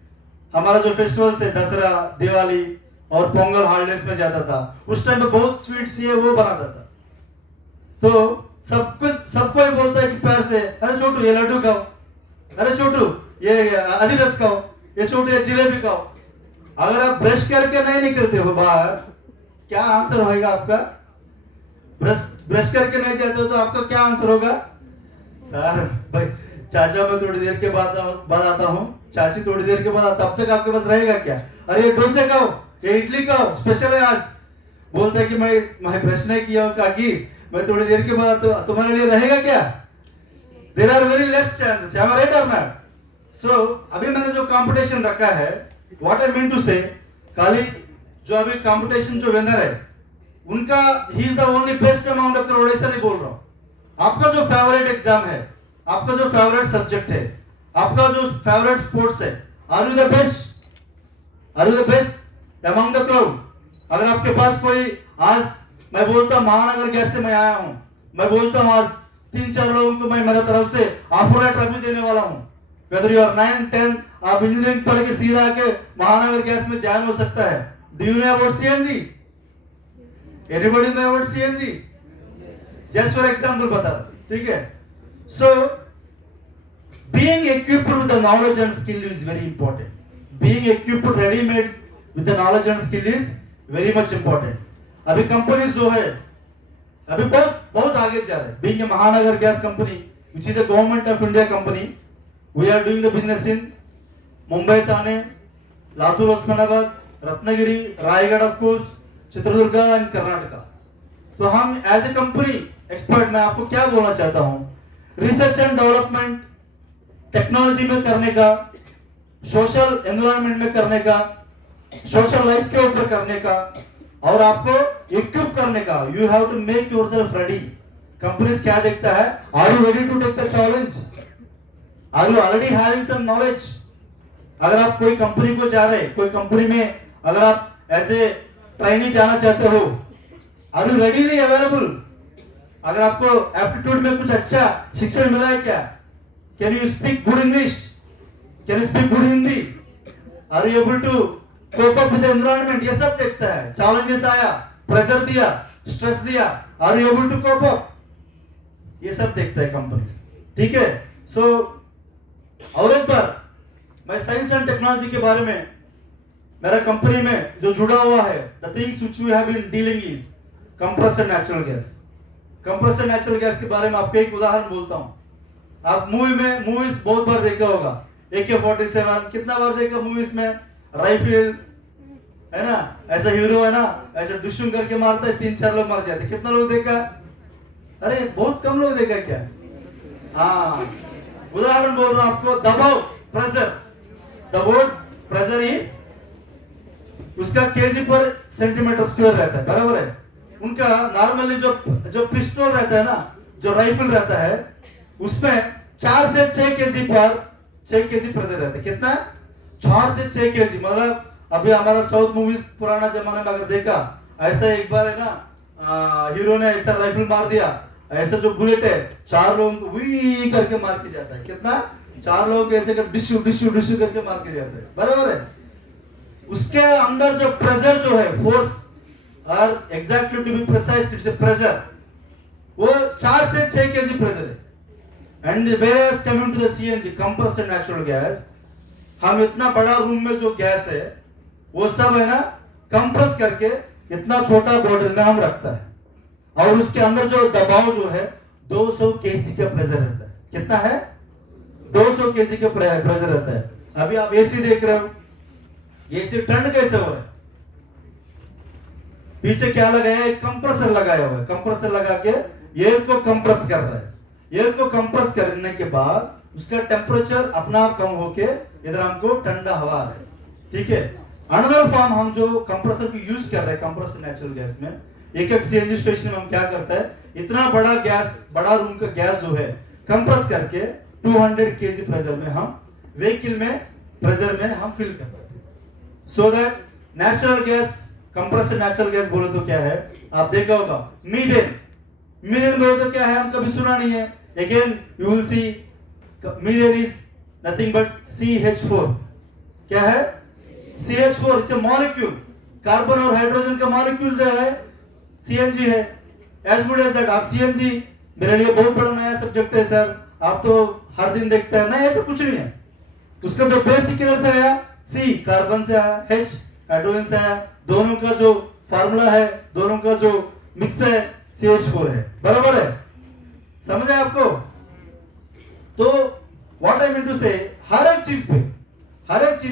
हमारा जो फेस्टिवल से दसरा, दिवाली और पोंगल हॉलिडेज में जाता था, उस टाइम में बहुत स्वीट्स ये वो बनाता था। तो सबको ही बोलता है कि पैर से, अरे छोटू ये लड्डू खाओ, अरे छोटू ये अधिरस खाओ, ये छोटू ये जिलेबी खाओ। अगर आप ब्रश करके नहीं निकलते हो बाहर, क्या आंसर होगा आपका? ब्रश करके नहीं जाते हो तो आपका क्या आंसर होगा? सर भाई चाचा मैं थोड़ी देर के बाद आता हूँ, चाची थोड़ी देर के बाद आता, तब तक आपके पास रहेगा क्या? अरे ये डोसे खाओ, ये इडली खाओ, स्पेशल है आज। बोलता है कि मैं ब्रश नहीं किया काकी, मैं थोड़ी देर के बाद तो तुम्हारे लिए रहेगा क्या? There are very less chances, am I right और नॉट? सो अभी मैंने जो कंपटीशन रखा है, व्हाट आई मीन टू से, खाली जो अभी कंपटीशन जो विनर है उनका he is the only best amount the crowd, ऐसा नहीं बोल रहा हूं। आपका जो फेवरेट एग्जाम है, आपका जो फेवरेट सब्जेक्ट है, आपका जो फेवरेट स्पोर्ट्स है, are you the best? Are you the best among the crowd? अगर आपके पास कोई, आज मैं बोलता महानगर गैस से मैं आया हूं, मैं बोलता हूं आज 3-4 लोगों को मैं मेरे तरफ से ऑफर ट्रॉफी देने वाला हूं। वेदर यू आर 9, 10, आप इंजीनियरिंग पढ़ के सीधा आके महानगर गैस में ज्वाइन हो सकता है। Do you know about CNG? Anybody know about CNG? Just for example बता, ठीक है? So being equipped with the knowledge and skill is very important. Being equipped ready-made with the knowledge and skill is very much important. अभी company जो है अभी बहुत आगे जा रहे हैं। Being a महानगर gas company, which is a government of India company, we are doing the business in Mumbai, Thane, Latur, Osmanabad, Ratnagiri, Raigad of course, Chitradurga end Karnataka. तो हम एज ए कंपनी एक्सपर्ट, मैं आपको क्या बोलना चाहता हूं, रिसर्च एंड डेवलपमेंट टेक्नोलॉजी में करने का, social environment में करने का, सोशल लाइफ के ऊपर करने का, और आपको इक्विप करने का। You have to make yourself ready. Companies क्या देखता है, are you ready to take the challenge? Are you already having some knowledge? अगर आप कोई कंपनी को जा रहे, कोई कंपनी में अगर आप एज ए ट्रेनी जाना चाहते हो, आर यू रेडीली अवेलेबल? अगर आपको एप्टीट्यूड में कुछ अच्छा शिक्षण मिला है क्या? Can you speak good English? Can you speak good Hindi? Are you able to cope up with the environment? ये सब देखता है। चैलेंजेस आया, प्रेशर दिया, स्ट्रेस दिया, are you able to cope up? ये सब देखता है कंपनी। ठीक है, सो और एक बार मैं साइंस एंड टेक्नोलॉजी के बारे में, मेरा कंपनी में जो जुड़ा हुआ है, the things which we have been dealing is compressed natural gas. Compressed natural gas के बारे में आपको एक उदाहरण बोलता हूं। आप मूवीज बहुत बार देखा होगा। AK-47 कितना बार देखा मूवीज में? राइफल है ना, ऐसा हीरो है ना, ऐसे दुश्मन करके मारता है, 3-4 लोग मर जाते। कितना लोग देखा? अरे बहुत कम लोग देखा क्या? हाँ, उदाहरण बोल रहा हूं आपको। दबाव, pressure, the word pressure is, उसका केजी पर सेंटीमीटर स्क्वायर रहता है, बराबर है? उनका नॉर्मली जो पिस्टल रहता है ना, जो राइफल रहता है, उसमें 4 से 6 केजी पर 6 केजी प्रेशर रहता है। कितना? 4 से 6 केजी। मतलब अभी हमारा साउथ मूवीज पुराना जमाने में अगर देखा, ऐसा एक बार है ना, हीरो ने ऐसा राइफल मार दिया, ऐसा जो बुलेट है 4 लोगों को वी करके मार के जाता है। कितना? 4 लोग ऐसे कर डिशू डिशू डिशू करके मार के जाता है, बराबर है? उसके अंदर जो प्रेशर जो है, फोर्स और exactly to be precise, it's a pressure, वो 4 से 6 केजी प्रेशर है। And where's coming to the CNG, compressed natural gas, हम इतना बड़ा रूम में जो गैस है वो सब है ना कंप्रेस करके इतना छोटा बॉटल में हम रखता है, और उसके अंदर जो दबाव जो है 200 केजी का प्रेशर रहता है। कितना है? 200 केजी का प्रेशर रहता है। अभी आप एसी देख रहे हो, एसी ठंड कैसे हो रहा है? पीछे क्या लगाया है? कंप्रेसर लगाया हुआ है। कंप्रेसर लगा के एयर को कंप्रेस कर रहा है। एयर को कंप्रेस करने के बाद उसका टेम्परेचर अपना आप कम होके इधर हमको ठंडा हवा आ रहा है। ठीक है, अनदर फॉर्म हम जो कंप्रेसर को यूज कर रहे हैं कंप्रेस्ड नेचुरल गैस में, एक सीएनजी स्टेशन में हम क्या करता है, इतना बड़ा गैस, बड़ा रूम का गैस जो है कंप्रेस करके 200 केजी प्रेशर में हम व्हीकल में प्रेशर में हम फिल करते हैं, so that natural gas, compressed natural gas बोले तो क्या है? आप देखा होगा मीथेन। मीथेन बोले तो क्या है? हम कभी सुना नहीं है। Again you will see methane is nothing but CH4। क्या है? CH4 it's a molecule. Carbon और हाइड्रोजन का मॉलिक्यूल जो है CNG है। As good as that. आप CNG मेरे लिए बहुत बड़ा नया सब्जेक्ट है सर, आप तो हर दिन देखते हैं। नहीं, ऐसा कुछ नहीं है। उसका जो बेसिक किधर से आया? C कार्बन से आया, H हाइड्रोजन से आया। दोनों का जो फार्मूला है, दोनों का जो मिक्स है CH4 है, बराबर है? समझ आया आपको? तो व्हाट आई मीन टू से, हर एक चीज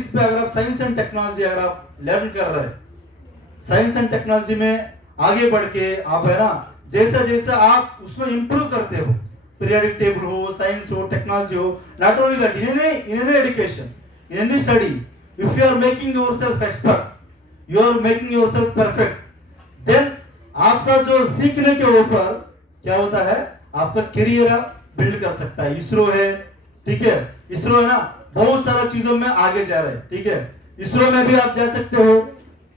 पे अगर आप साइंस एंड टेक्नोलॉजी अगर आप लर्न कर रहे हैं, साइंस एंड टेक्नोलॉजी में आगे बढ़ के आप है ना, जैसा जैसा आप उसमें इंप्रूव करते हो, पीरियडिक टेबल हो, साइंस हो, टेक्नोलॉजी हो, not only that, in any education, in any study, if you are making yourself expert, you are making yourself perfect, then आपका जो सीखने के ऊपर क्या होता है, आपका करियर बिल्ड कर सकता है। इसरो है, ठीक है, इसरो है ना, बहुत सारा चीजों में आगे जा रहे हैं। ठीक है, इसरो में भी आप जा सकते हो।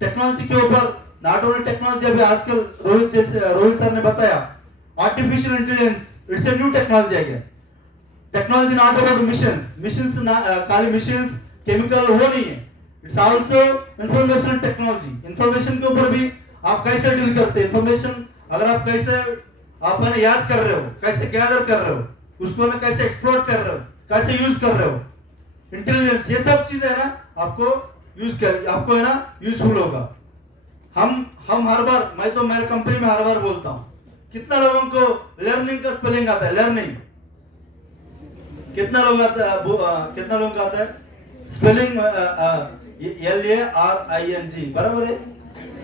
टेक्नोलॉजी के ऊपर, नॉट ओनली टेक्नोलॉजी, अभी आजकल रोहित सर ने बताया artificial intelligence, it's a new technology again. Technology not about missions खाली मिशंस केमिकल वो नहीं है, it's also information technology. Information के ऊपर भी आप कैसे डील करते हैं, इंफॉर्मेशन अगर आप कैसे आप याद कर रहे हो, कैसे गैदर कर रहे हो, उसको ना कैसे एक्सप्लोर कर रहे हो, कैसे यूज कर रहे हो, इंटेलिजेंस, ये सब चीज है ना आपको आपको है ना यूजफुल होगा। हम हर बार, मैं तो मेरे कंपनी में हर बार बोलता हूं, कितना लोगों को लर्निंग का स्पेलिंग आता है? लर्निंग कितना लोग आता है? कितना लोगों का आता है स्पेलिंग? LARING, बराबर है?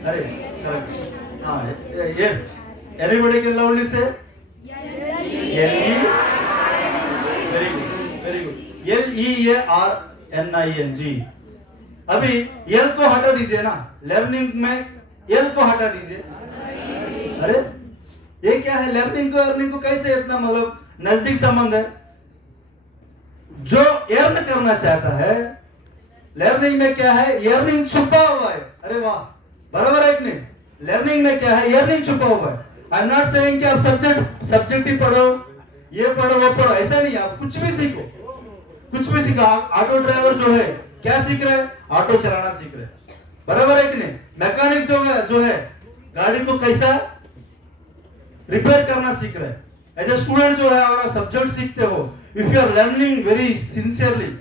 अरे करेक्ट, हाँ, yes, anybody can loudly say very good, LEARNING। अभी L को हटा दीजिए ना, लर्निंग में L को हटा दीजिए। अरे ये क्या है? लर्निंग को अर्निंग को कैसे इतना मतलब नजदीक संबंध है? जो अर्न करना चाहता है, लर्निंग में क्या है, अर्निंग छुपा हुआ है। अरे वाह, बराबर है कि नहीं? लर्निंग में क्या है, अर्निंग छुपा हुआ है। आई एम नॉट सेइंग कि आप सब्जेक्ट ही पढ़ो, ये पढ़ो वो पढ़ो, ऐसा नहीं। आप कुछ भी सीखो, कुछ भी सीखो। ऑटो ड्राइवर जो है क्या सीख रहा है, ऑटो चलाना सीख रहा है, बराबर है कि नहीं? मैकेनिक जो है गाड़ी को कैसा रिपेयर करना सीख रहा है। एज ए स्टूडेंट जो है, अगर आप सब्जेक्ट सीखते हो, if you are learning very sincerely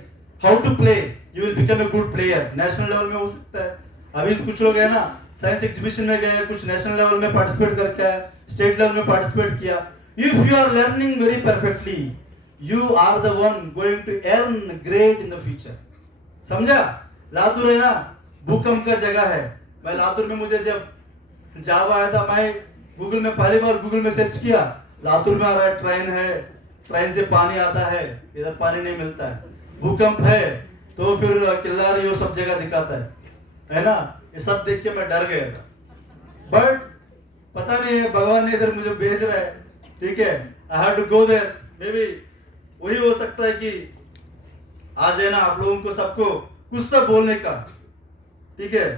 how to play, you will become a good player. National level में हो सकता है। अभी कुछ लोग है ना, साइंस एग्जीबिशन में गए, कुछ नेशनल लेवल में पार्टिसिपेट करके आए, स्टेट लेवल में पार्टिसिपेट किया। If you are learning very perfectly, you are the one going to earn great in the future. समझा? लातूर है ना, भूकंप का जगह है। मैं लातूर में, मुझे जब जाव आया था, मैं गूगल में पहली बार गूगल में सर्च किया, लातूर में आ रहा है ट्रेन है, ट्रेन से पानी आता है, इधर पानी नहीं मिलता है। भूकंप है तो फिर किल्लारी वो सब जगह दिखाता है ना। ये सब देख के मैं डर गया था, बट पता नहीं है भगवान ने इधर मुझे भेज रहा है, ठीक है। I have to go there. Maybe वही हो सकता है कि आज है ना, आप लोगों को सबको कुछ तो बोलने का, ठीक है,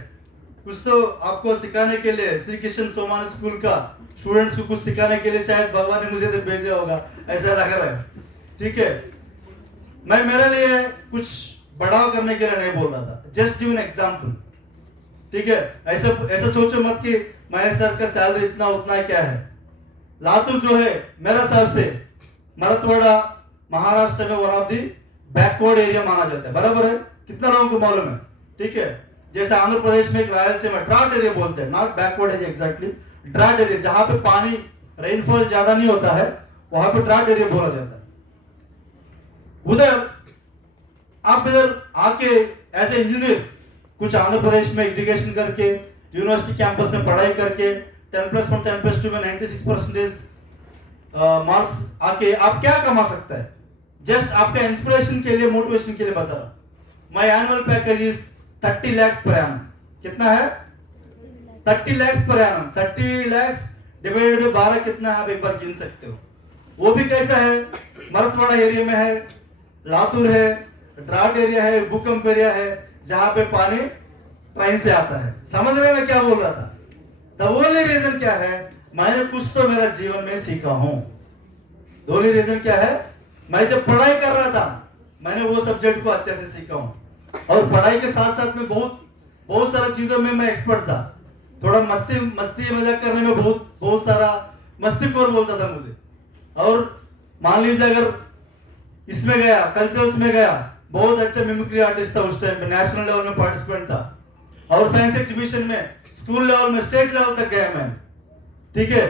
कुछ तो आपको सिखाने के लिए, श्री कृष्ण सोमानी स्कूल का स्टूडेंट्स को कुछ सिखाने के लिए शायद भगवान ने मुझे इधर भेजा होगा, ऐसा लग रहा है, ठीक है। मैं मेरे लिए कुछ बढ़ाव करने के लिए नहीं बोल रहा था, जस्ट गिव एन एग्जांपल, ठीक है। ऐसा ऐसा सोचो मत कि महेश सर का सैलरी इतना उतना क्या है। लातूर जो है मेरे हिसाब से मराठवाड़ा महाराष्ट्र में one of the backward area माना जाता है, बराबर है? कितना लोगों को मालूम है, ठीक है। जैसे आंध्र प्रदेश में एक रायलसीमा ड्राट एरिया बोलते हैं, not backward area exactly, drought area, जहां पे पानी रेनफॉल ज्यादा नहीं होता है, वहां पे ड्राट एरिया बोला जाता है। उधर आप इधर आके एज ए इंजीनियर कुछ आंध्र प्रदेश में एजुकेशन करके, यूनिवर्सिटी कैंपस में पढ़ाई करके 10+1 10+2 में 96% मार्क्स आके आप क्या कमा सकता है? जस्ट आपका इंस्पिरेशन के लिए, मोटिवेशन के लिए बता रहा हूं। My annual package is 30 lakhs per annum। कितना है? 30 lakhs per annum। 30 lakhs divided by 12 कितना है, आप एक बार गिन सकते हो। वो भी कैसा है, मराठवाड़ा एरिया में है, लातूर है, ड्राट एरिया है, भूकंप एरिया है, जहां पे पानी ट्रेन से आता है। समझ रहे हैं मैं क्या बोल रहा था? द ओनली रीजन क्या है, मैंने कुछ तो मेरा जीवन में सीखा हूं। द ओनली रीजन क्या है, मैं जब पढ़ाई कर रहा था, मैंने वो सब्जेक्ट को अच्छे से सीखा हूं, और पढ़ाई के साथ साथ में बहुत सारा चीजों में मैं एक्सपर्ट था। थोड़ा मस्ती मजाक करने में बहुत सारा मस्तीखोर बोलता था मुझे। और मान लीजिए अगर इसमें गया, कल्चरल्स में गया, बहुत अच्छा मिमिक्री आर्टिस्ट था उस टाइम पे, नेशनल लेवल में पार्टिसिपेंट था, और साइंस एग्जीबिशन में, स्कूल लेवल में, स्टेट लेवल तक गया मैं, ठीक है।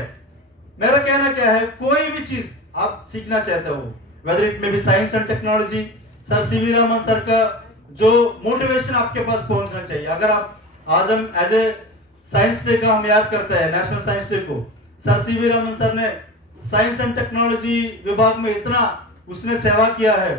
मेरा कहना क्या है, कोई भी चीज आप सीखना चाहते हो, whether it may be science end technology, sir CV Raman sir का जो मोटिवेशन आपके पास पहुंचना चाहिए। अगर आप, आज हम एज ए साइंस डे का हम याद करते हैं, नेशनल साइंस डे को, सर सीवी रमन सर ने साइंस एंड टेक्नोलॉजी विभाग में इतना उसने सेवा किया है,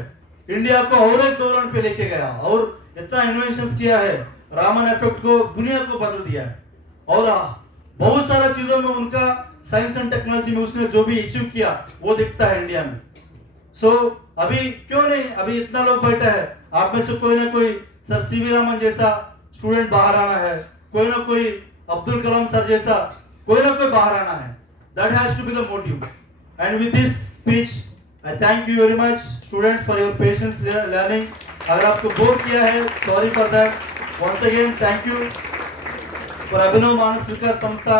इंडिया को और एक दौरान पे लेके गया, और इतना इनोवेशंस किया है, रामन इफेक्ट को, दुनिया को बदल दिया है, और बहुत सारा चीजों में उनका साइंस एंड टेक्नोलॉजी में उसने जो भी अचीव किया वो दिखता है इंडिया में। सो अभी क्यों नहीं, अभी इतना लोग बैठा है, आप में से कोई ना कोई सर सीवी रमन जैसा स्टूडेंट बाहर आना है, कोई ना कोई अब्दुल कलाम सर जैसा कोई ना कोई बाहर आना है। That has to be the motive. And with this speech I thank you very much students for your patience learning. अगर आपको बोर किया है, sorry for that. Once again thank you for Abhinav Manas Vikas Sanstha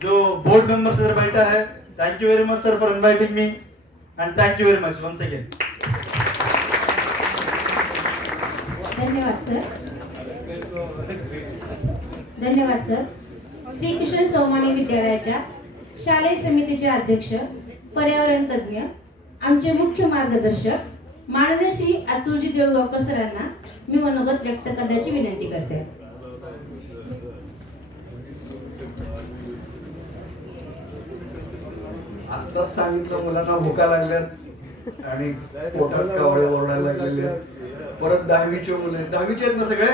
जो बोर्ड मेंबर इधर बैठा है। Thank you very much sir for inviting me, and thank you very much once again. धन्यवाद sir, धन्यवाद सर। श्री कृष्ण सोमानी विद्यालयाच्या शालेय समितीचे अध्यक्ष, पर्यावरण तज्ञ, आमचे मुख्य मार्गदर्शक माननीय श्री अतुलजी देवगावकर सरांना मी मनोगत व्यक्त करण्याची विनंती करते। आत्ताच सांगितलं मुलांना भुका लागल्यात आणि पोटात कावळे ओरडायला लागलेले, परत 10वीचे मुले, 10वीचे आहेत ना सगळे?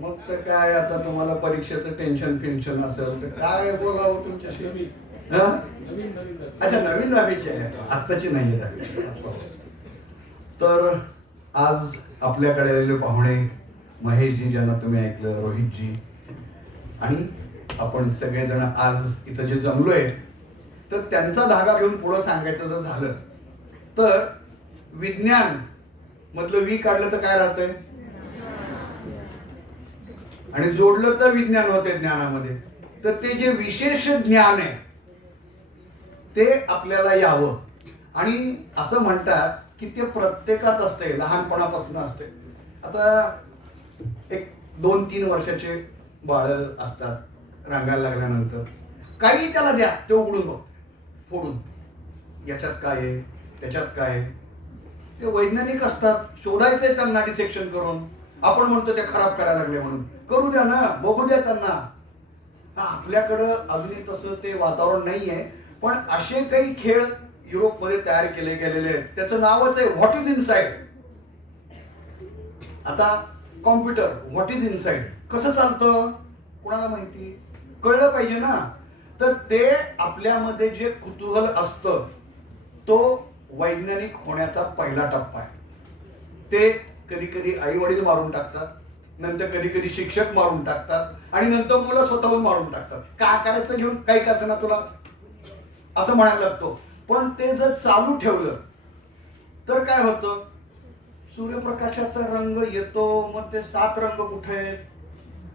मग तर काय, आता तुम्हाला परीक्षेचं टेन्शन असेल तर काय बोलावं तुमच्याशी? अच्छा, नवीन 10वीचे आहे, आत्ताची नाही 10वी। तर आज आपल्याकडे आलेले पाहुणे महेशजी, ज्यांना तुम्ही ऐकलं, रोहितजी, आणि आपण सगळेजण आज इथं जे जमलोय, तर त्यांचा धागा घेऊन पुढं सांगायचं जर झालं तर विज्ञान मधलं वी काढलं तर काय राहतंय, आणि जोडलं तर विज्ञान होते ज्ञानामध्ये. तर ते जे विशेष ज्ञान आहे ते आपल्याला यावं. आणि असं म्हणतात की ते प्रत्येकात असते, लहानपणापासून असते. आता एक 2-3 वर्षाचे बाळ असतात, रांगायला लागल्यानंतर काही त्याला द्या, ते उघडून बघ, फोडून, याच्यात काय आहे, त्याच्यात काय आहे. ते वैज्ञानिक असतात, शोधायचंय त्यांना डिसेक्शन करून. आपण म्हणतो ते खराब करायला लागले म्हणून, करू द्या ना, बघू द्या त्यांना. आपल्याकडं अजूनही तसं ते वातावरण नाही आहे. पण असे काही खेळ युरोपमध्ये तयार केले गेलेले आहेत, त्याचं नावच आहे व्हॉट इज इनसाइड. आता कॉम्प्युटर व्हॉट इज इनसाइड कसं चालतं कोणाला माहिती, कळलं पाहिजे ना. तर ते आपल्यामध्ये जे कुतूहल असतं तो वैज्ञानिक होण्याचा पहिला टप्पा आहे. ते कधी कधी आई वडील मारून टाकतात, नंतर कधी कधी शिक्षक मारून टाकतात, आणि नंतर मुलं स्वतःहून मारून टाकतात. काय करायचं घेऊन, काही करायचं ना तुला, असं म्हणायला लागतो. पण ते जर चालू ठेवलं तर काय होतं, सूर्यप्रकाशाचा रंग येतो, मग ते 7 रंग कुठे आहेत,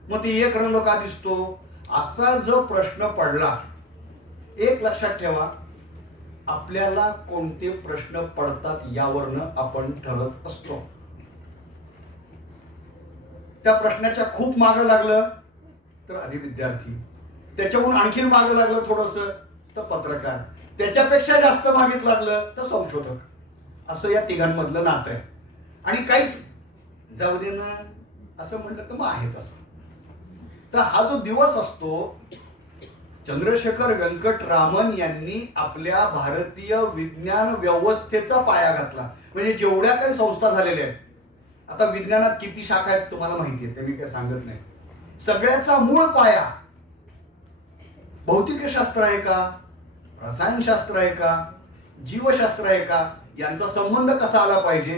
मग ते एक रंग का दिसतो, असा जो प्रश्न पडला. एक लक्षात ठेवा, आपल्याला कोणते प्रश्न पडतात यावरनं आपण ठरत असतो. त्या प्रश्नाच्या खूप मागं लागलं तर आधी विद्यार्थी, त्याच्याहून आणखीन मागं लागलं थोडस तर पत्रकार, त्याच्यापेक्षा जास्त मागित लागलं तर संशोधक. असं या तिघांमधलं नातं आहे. आणि काहीच जाऊ दे ना असं म्हटलं तर मग आहे तसं. तर हा जो दिवस असतो, चंद्रशेखर व्यंकटरामन यांनी आपल्या भारतीय विज्ञान व्यवस्थेचा पाया घातला. म्हणजे जेवढ्या काही संस्था झालेल्या आहेत, आता विज्ञानात किती शाखा आहेत तुम्हाला माहिती आहे, ते मी काही सांगत नाही. सगळ्याचा मूळ पाया भौतिकशास्त्र आहे का, रसायनशास्त्र आहे का, जीवशास्त्र आहे का, यांचा संबंध कसा आला पाहिजे,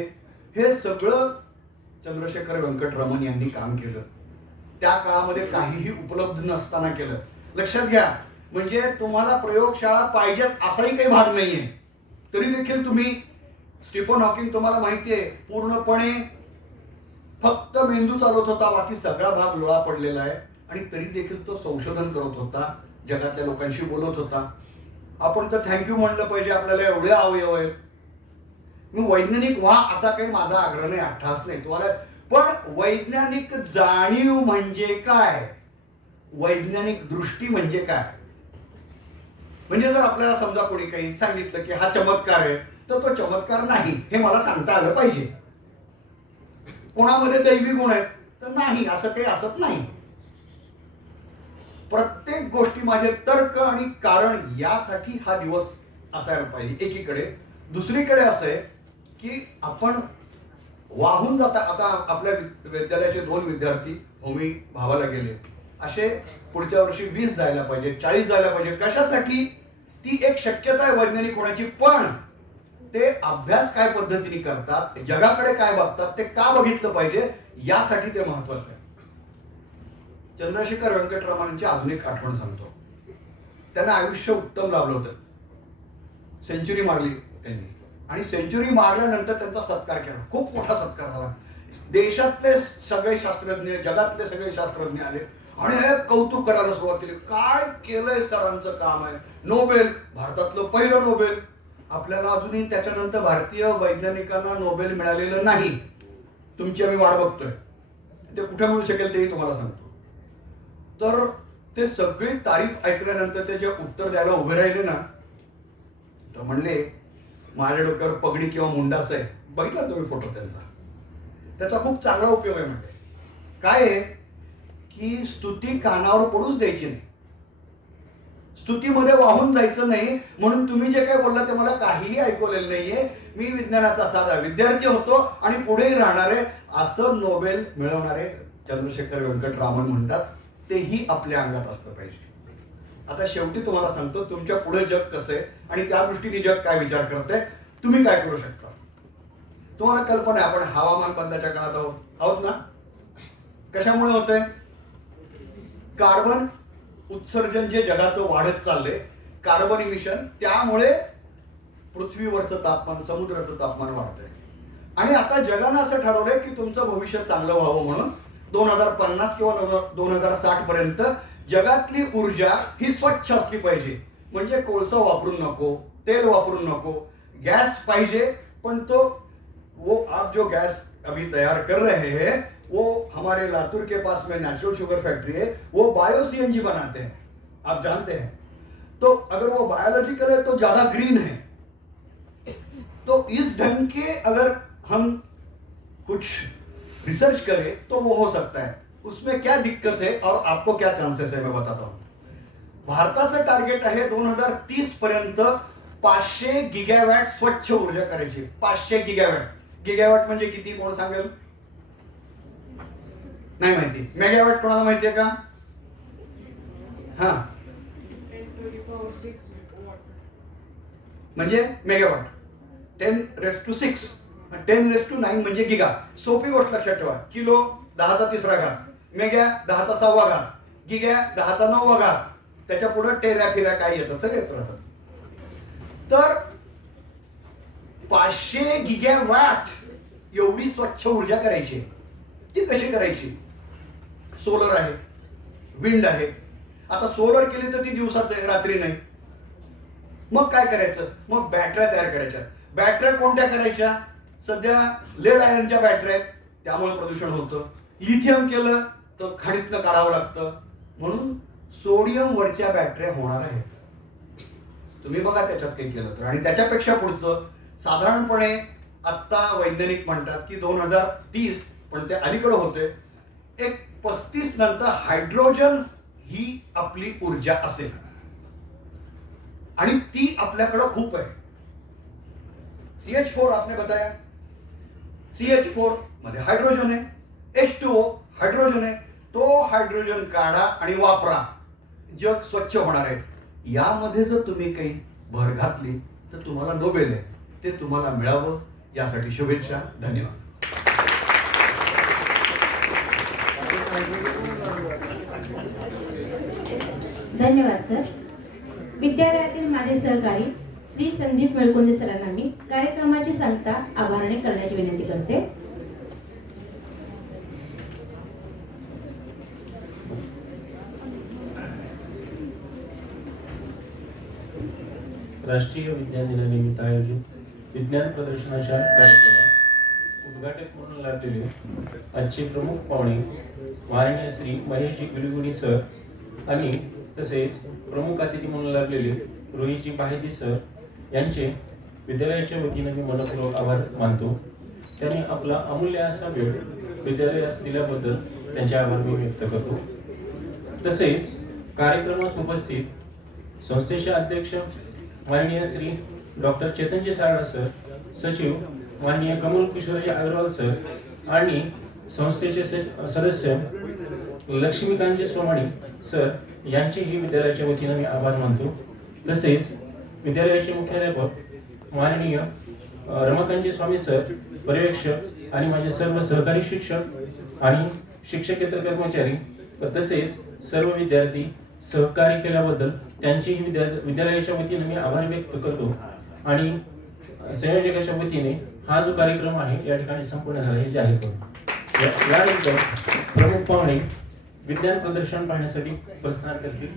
हे सगळं चंद्रशेखर व्यंकटरमण यांनी काम केलं. त्या काळामध्ये काहीही उपलब्ध नसताना केलं. लक्षात घ्या, म्हणजे तुम्हाला प्रयोगशाळा पाहिजे असाही काही भाग नाहीये. तरी देखील तुम्ही, स्टीफन हॉकिंग तुम्हाला माहिती आहे, पूर्णपणे फक्त मेंदू चालवत होता, बाकी सगळा भाग लोळा पडलेला आहे. आणि तरी देखील तो संशोधन करत होता, जगातल्या लोकांशी बोलत होता. आपण तर थँक्यू म्हणलं पाहिजे, आपल्याला एवढे अवयव आहेत. मी वैज्ञानिक व्हा असा काही माझा आग्रह नाही, अट्टास नाही तुम्हाला. पण वैज्ञानिक जाणीव म्हणजे काय, वैज्ञानिक दृष्टी म्हणजे काय. म्हणजे जर आपल्याला समजा कोणी काही सांगितलं की हा चमत्कार आहे, तर तो चमत्कार नाही हे मला सांगता आलं पाहिजे. कोणामध्ये दैवी गुण आहेत तर नाही, असं काही असत नाही. प्रत्येक गोष्टी माझे तर्क आणि कारण, यासाठी हा दिवस असायला पाहिजे एकीकडे. दुसरीकडे असं आहे की आपण वाहून जाता. आता आपल्या विद्यालयाचे 2 विद्यार्थी होमी भावाला गेले, असे पुढच्या वर्षी 20 जायला पाहिजे, 40 जायला पाहिजे. कशासाठी, ती एक शक्यता आहे वैज्ञानिक होण्याची. पण ते अभ्यास काय पद्धतीने करतात, जगाकडे काय बघतात, ते का बघितलं पाहिजे, यासाठी ते महत्वाचं आहे. चंद्रशेखर व्यंकटरमणांची अजून एक आठवण सांगतो. त्यांना आयुष्य उत्तम लाभलं होतं. सेंचुरी मारली त्यांनी, आणि सेंचुरी मारल्यानंतर त्यांचा सत्कार केला, खूप मोठा सत्कार झाला. देशातले सगळे शास्त्रज्ञ, जगातले सगळे शास्त्रज्ञ आले आणि हे कौतुक करायला सुरुवात केली. काय केलंय सरांचं काम आहे, नोबेल, भारतातलं पहिलं नोबेल. आपल्याला अजूनही त्याच्यानंतर भारतीय वैज्ञानिकांना नोबेल मिळालेलं नाही. तुमची आम्ही वाट बघतोय, ते कुठे मिळू शकेल तेही तुम्हाला सांगतो. तर ते सगळी तारीफ ऐकल्यानंतर ते जे उत्तर द्यायला उभे राहिले ना, तर म्हणले माझ्या डोक्यावर पगडी किंवा मुंडास आहे. बघितला तुम्ही फोटो त्यांचा, त्याचा खूप चांगला उपयोग आहे. म्हणजे काय आहे की स्तुती कानावर पडूच द्यायची नाही, स्तुतीमध्ये वाहून जायचं नाही. म्हणून तुम्ही जे काय बोलला ते मला काहीही ऐकवलेलं नाहीये. मी विज्ञानाचा साधा विद्यार्थी होतो आणि पुढेही राहणारे, असं नोबेल मिळवणारे चंद्रशेखर व्यंकटरामन म्हणतात. तेही आपल्या अंगात असलं पाहिजे. आता शेवटी तुम्हाला सांगतो, तुमच्या पुढे जग कसं आहे आणि त्या दृष्टीने जग काय विचार करतंय, तुम्ही काय करू शकता. तुम्हाला कल्पना आहे आपण हवामान बदलाच्या काळात आहोत ना? कशामुळे होतंय? कार्बन उत्सर्जन जे जगाचं वाढत चाललंय, कार्बन इमिशन, त्यामुळे पृथ्वीवरचं तापमान, समुद्राचं तापमान वाढतंय. आणि आता जगानं असं ठरवलंय की तुमचं भविष्य चांगलं व्हावं म्हणून 2050 किंवा 2060 पर्यंत जगातली ऊर्जा ही स्वच्छ असली पाहिजे. म्हणजे कोळसा वापरून नको, तेल वापरून नको, गॅस पाहिजे, पण तो वो आप जो गैस अभी तैयार कर रहे हैं वो हमारे लातूर के पास में नेचुरल शुगर फैक्ट्री है, वो बायो सीएनजी बनाते हैं, आप जानते हैं. तो अगर वो बायोलॉजिकल है तो ज्यादा ग्रीन है. तो इस ढंग के अगर हम कुछ रिसर्च करें तो वो हो सकता है. उसमें क्या दिक्कत है और आपको क्या चांसेस है मैं बताता हूं. भारताचं टार्गेट आहे 2030 पर्यंत 500 गिगावॅट स्वच्छ ऊर्जा करायची. 500 गिगावॅट. गिगावॅट म्हणजे किती कोण सांगेल? नाही माहिती. मेगावॅट कोणाला माहितीये का? हा, म्हणजे मेगावॅट 10⁻⁶, 10⁻⁹ म्हणजे गिगा. सोपी गोष्ट लक्षात ठेवा. Kilo 10⁻³ mega 10⁻⁷, giga 10⁻⁹. त्याच्या पुढे टेऱ्या फिऱ्या काय येतात, सगळे येत राहतात. तर 500 गिगावॅट एवढी स्वच्छ ऊर्जा करायची. ती कशी करायची? सोलर आहे, विंड आहे. आता सोलर केली तर ती दिवसाच आहे, रात्री नाही. मग काय करायचं? मग बॅटऱ्या तयार करायच्या. बॅटऱ्या कोणत्या करायच्या? सध्या लेड आयर्नच्या बॅटऱ्या आहेत, त्यामुळे प्रदूषण होतं. लिथियम केलं तर खाणीतनं काढावं लागतं, म्हणून सोडियम वरच्या बॅटऱ्या होणार आहेत. तुम्ही बघा त्याच्यात काही केलं तर. आणि त्याच्यापेक्षा पुढचं साधारणपणे आता वैज्ञानिक म्हणतात की 2030, पण ते अलीकडे होते, एक 35 नंतर हायड्रोजन ही आपली ऊर्जा असेल. आणि ती आपल्याकडे खूप आहे. CH4 आपने बताया, CH4 मध्ये हायड्रोजन आहे, H2O हायड्रोजन आहे. तो हायड्रोजन काढा आणि वापरा, जग स्वच्छ होणार आहे. यामध्ये जर तुम्ही काही भर घातली तर तुम्हाला नोबेल आहे, ते तुम्हाला मिळावं यासाठी शुभेच्छा. धन्यवाद. धन्यवाद सर. विद्यालयातील माझे सहकारी श्री संदीप मेळकुंदे सरांना मी कार्यक्रमाची सांगता आभारणे करण्याची विनंती करते. राष्ट्रीय विज्ञान दिनानिमित्त आयोजित विज्ञान प्रदर्शनाच्या कार्यक्रमात उद्घाटक म्हणून लाभलेले आजचे प्रमुख पाहुणे माननीय श्री महेशजी गिडगुडी सर आणि तसेच प्रमुख अतिथी म्हणून लाभलेले रोहितजी बाहेती सर यांचे विद्यालयाच्या वतीने मी मनपूर्वक आभार मानतो. त्यांनी आपला अमूल्य असा वेळ विद्यालयास दिल्याबद्दल त्यांचे आभार मी व्यक्त करतो. तसेच कार्यक्रमास उपस्थित संस्थेचे अध्यक्ष माननीय श्री डॉक्टर चेतनजी सारडा सर, सचिव माननीय कमल किशोरजी अग्रवाल सर आणि संस्थेचे सदस्य लक्ष्मीकांतजी सोमाणी सर यांचेही विद्यालयाच्या वतीने मी आभार मानतो. तसेच विद्यालयाचे मुख्याध्यापक माननीय रमाकांतजी स्वामी सर, पर्यवेक्षक आणि माझे सर्व सहकारी शिक्षक आणि शिक्षकेतर कर्मचारी, तसेच सर्व विद्यार्थी सहकार्य केल्याबद्दल त्यांचेही विद्यालयाच्या वतीने मी आभार व्यक्त करतो. आणि संयोजकाच्या वतीने हा जो कार्यक्रम आहे या ठिकाणी संपूर्ण झाला हे जाहीर करतो. यानंतर प्रमुख पाहुणे विज्ञान प्रदर्शन पाहण्यासाठी प्रस्थान करतील.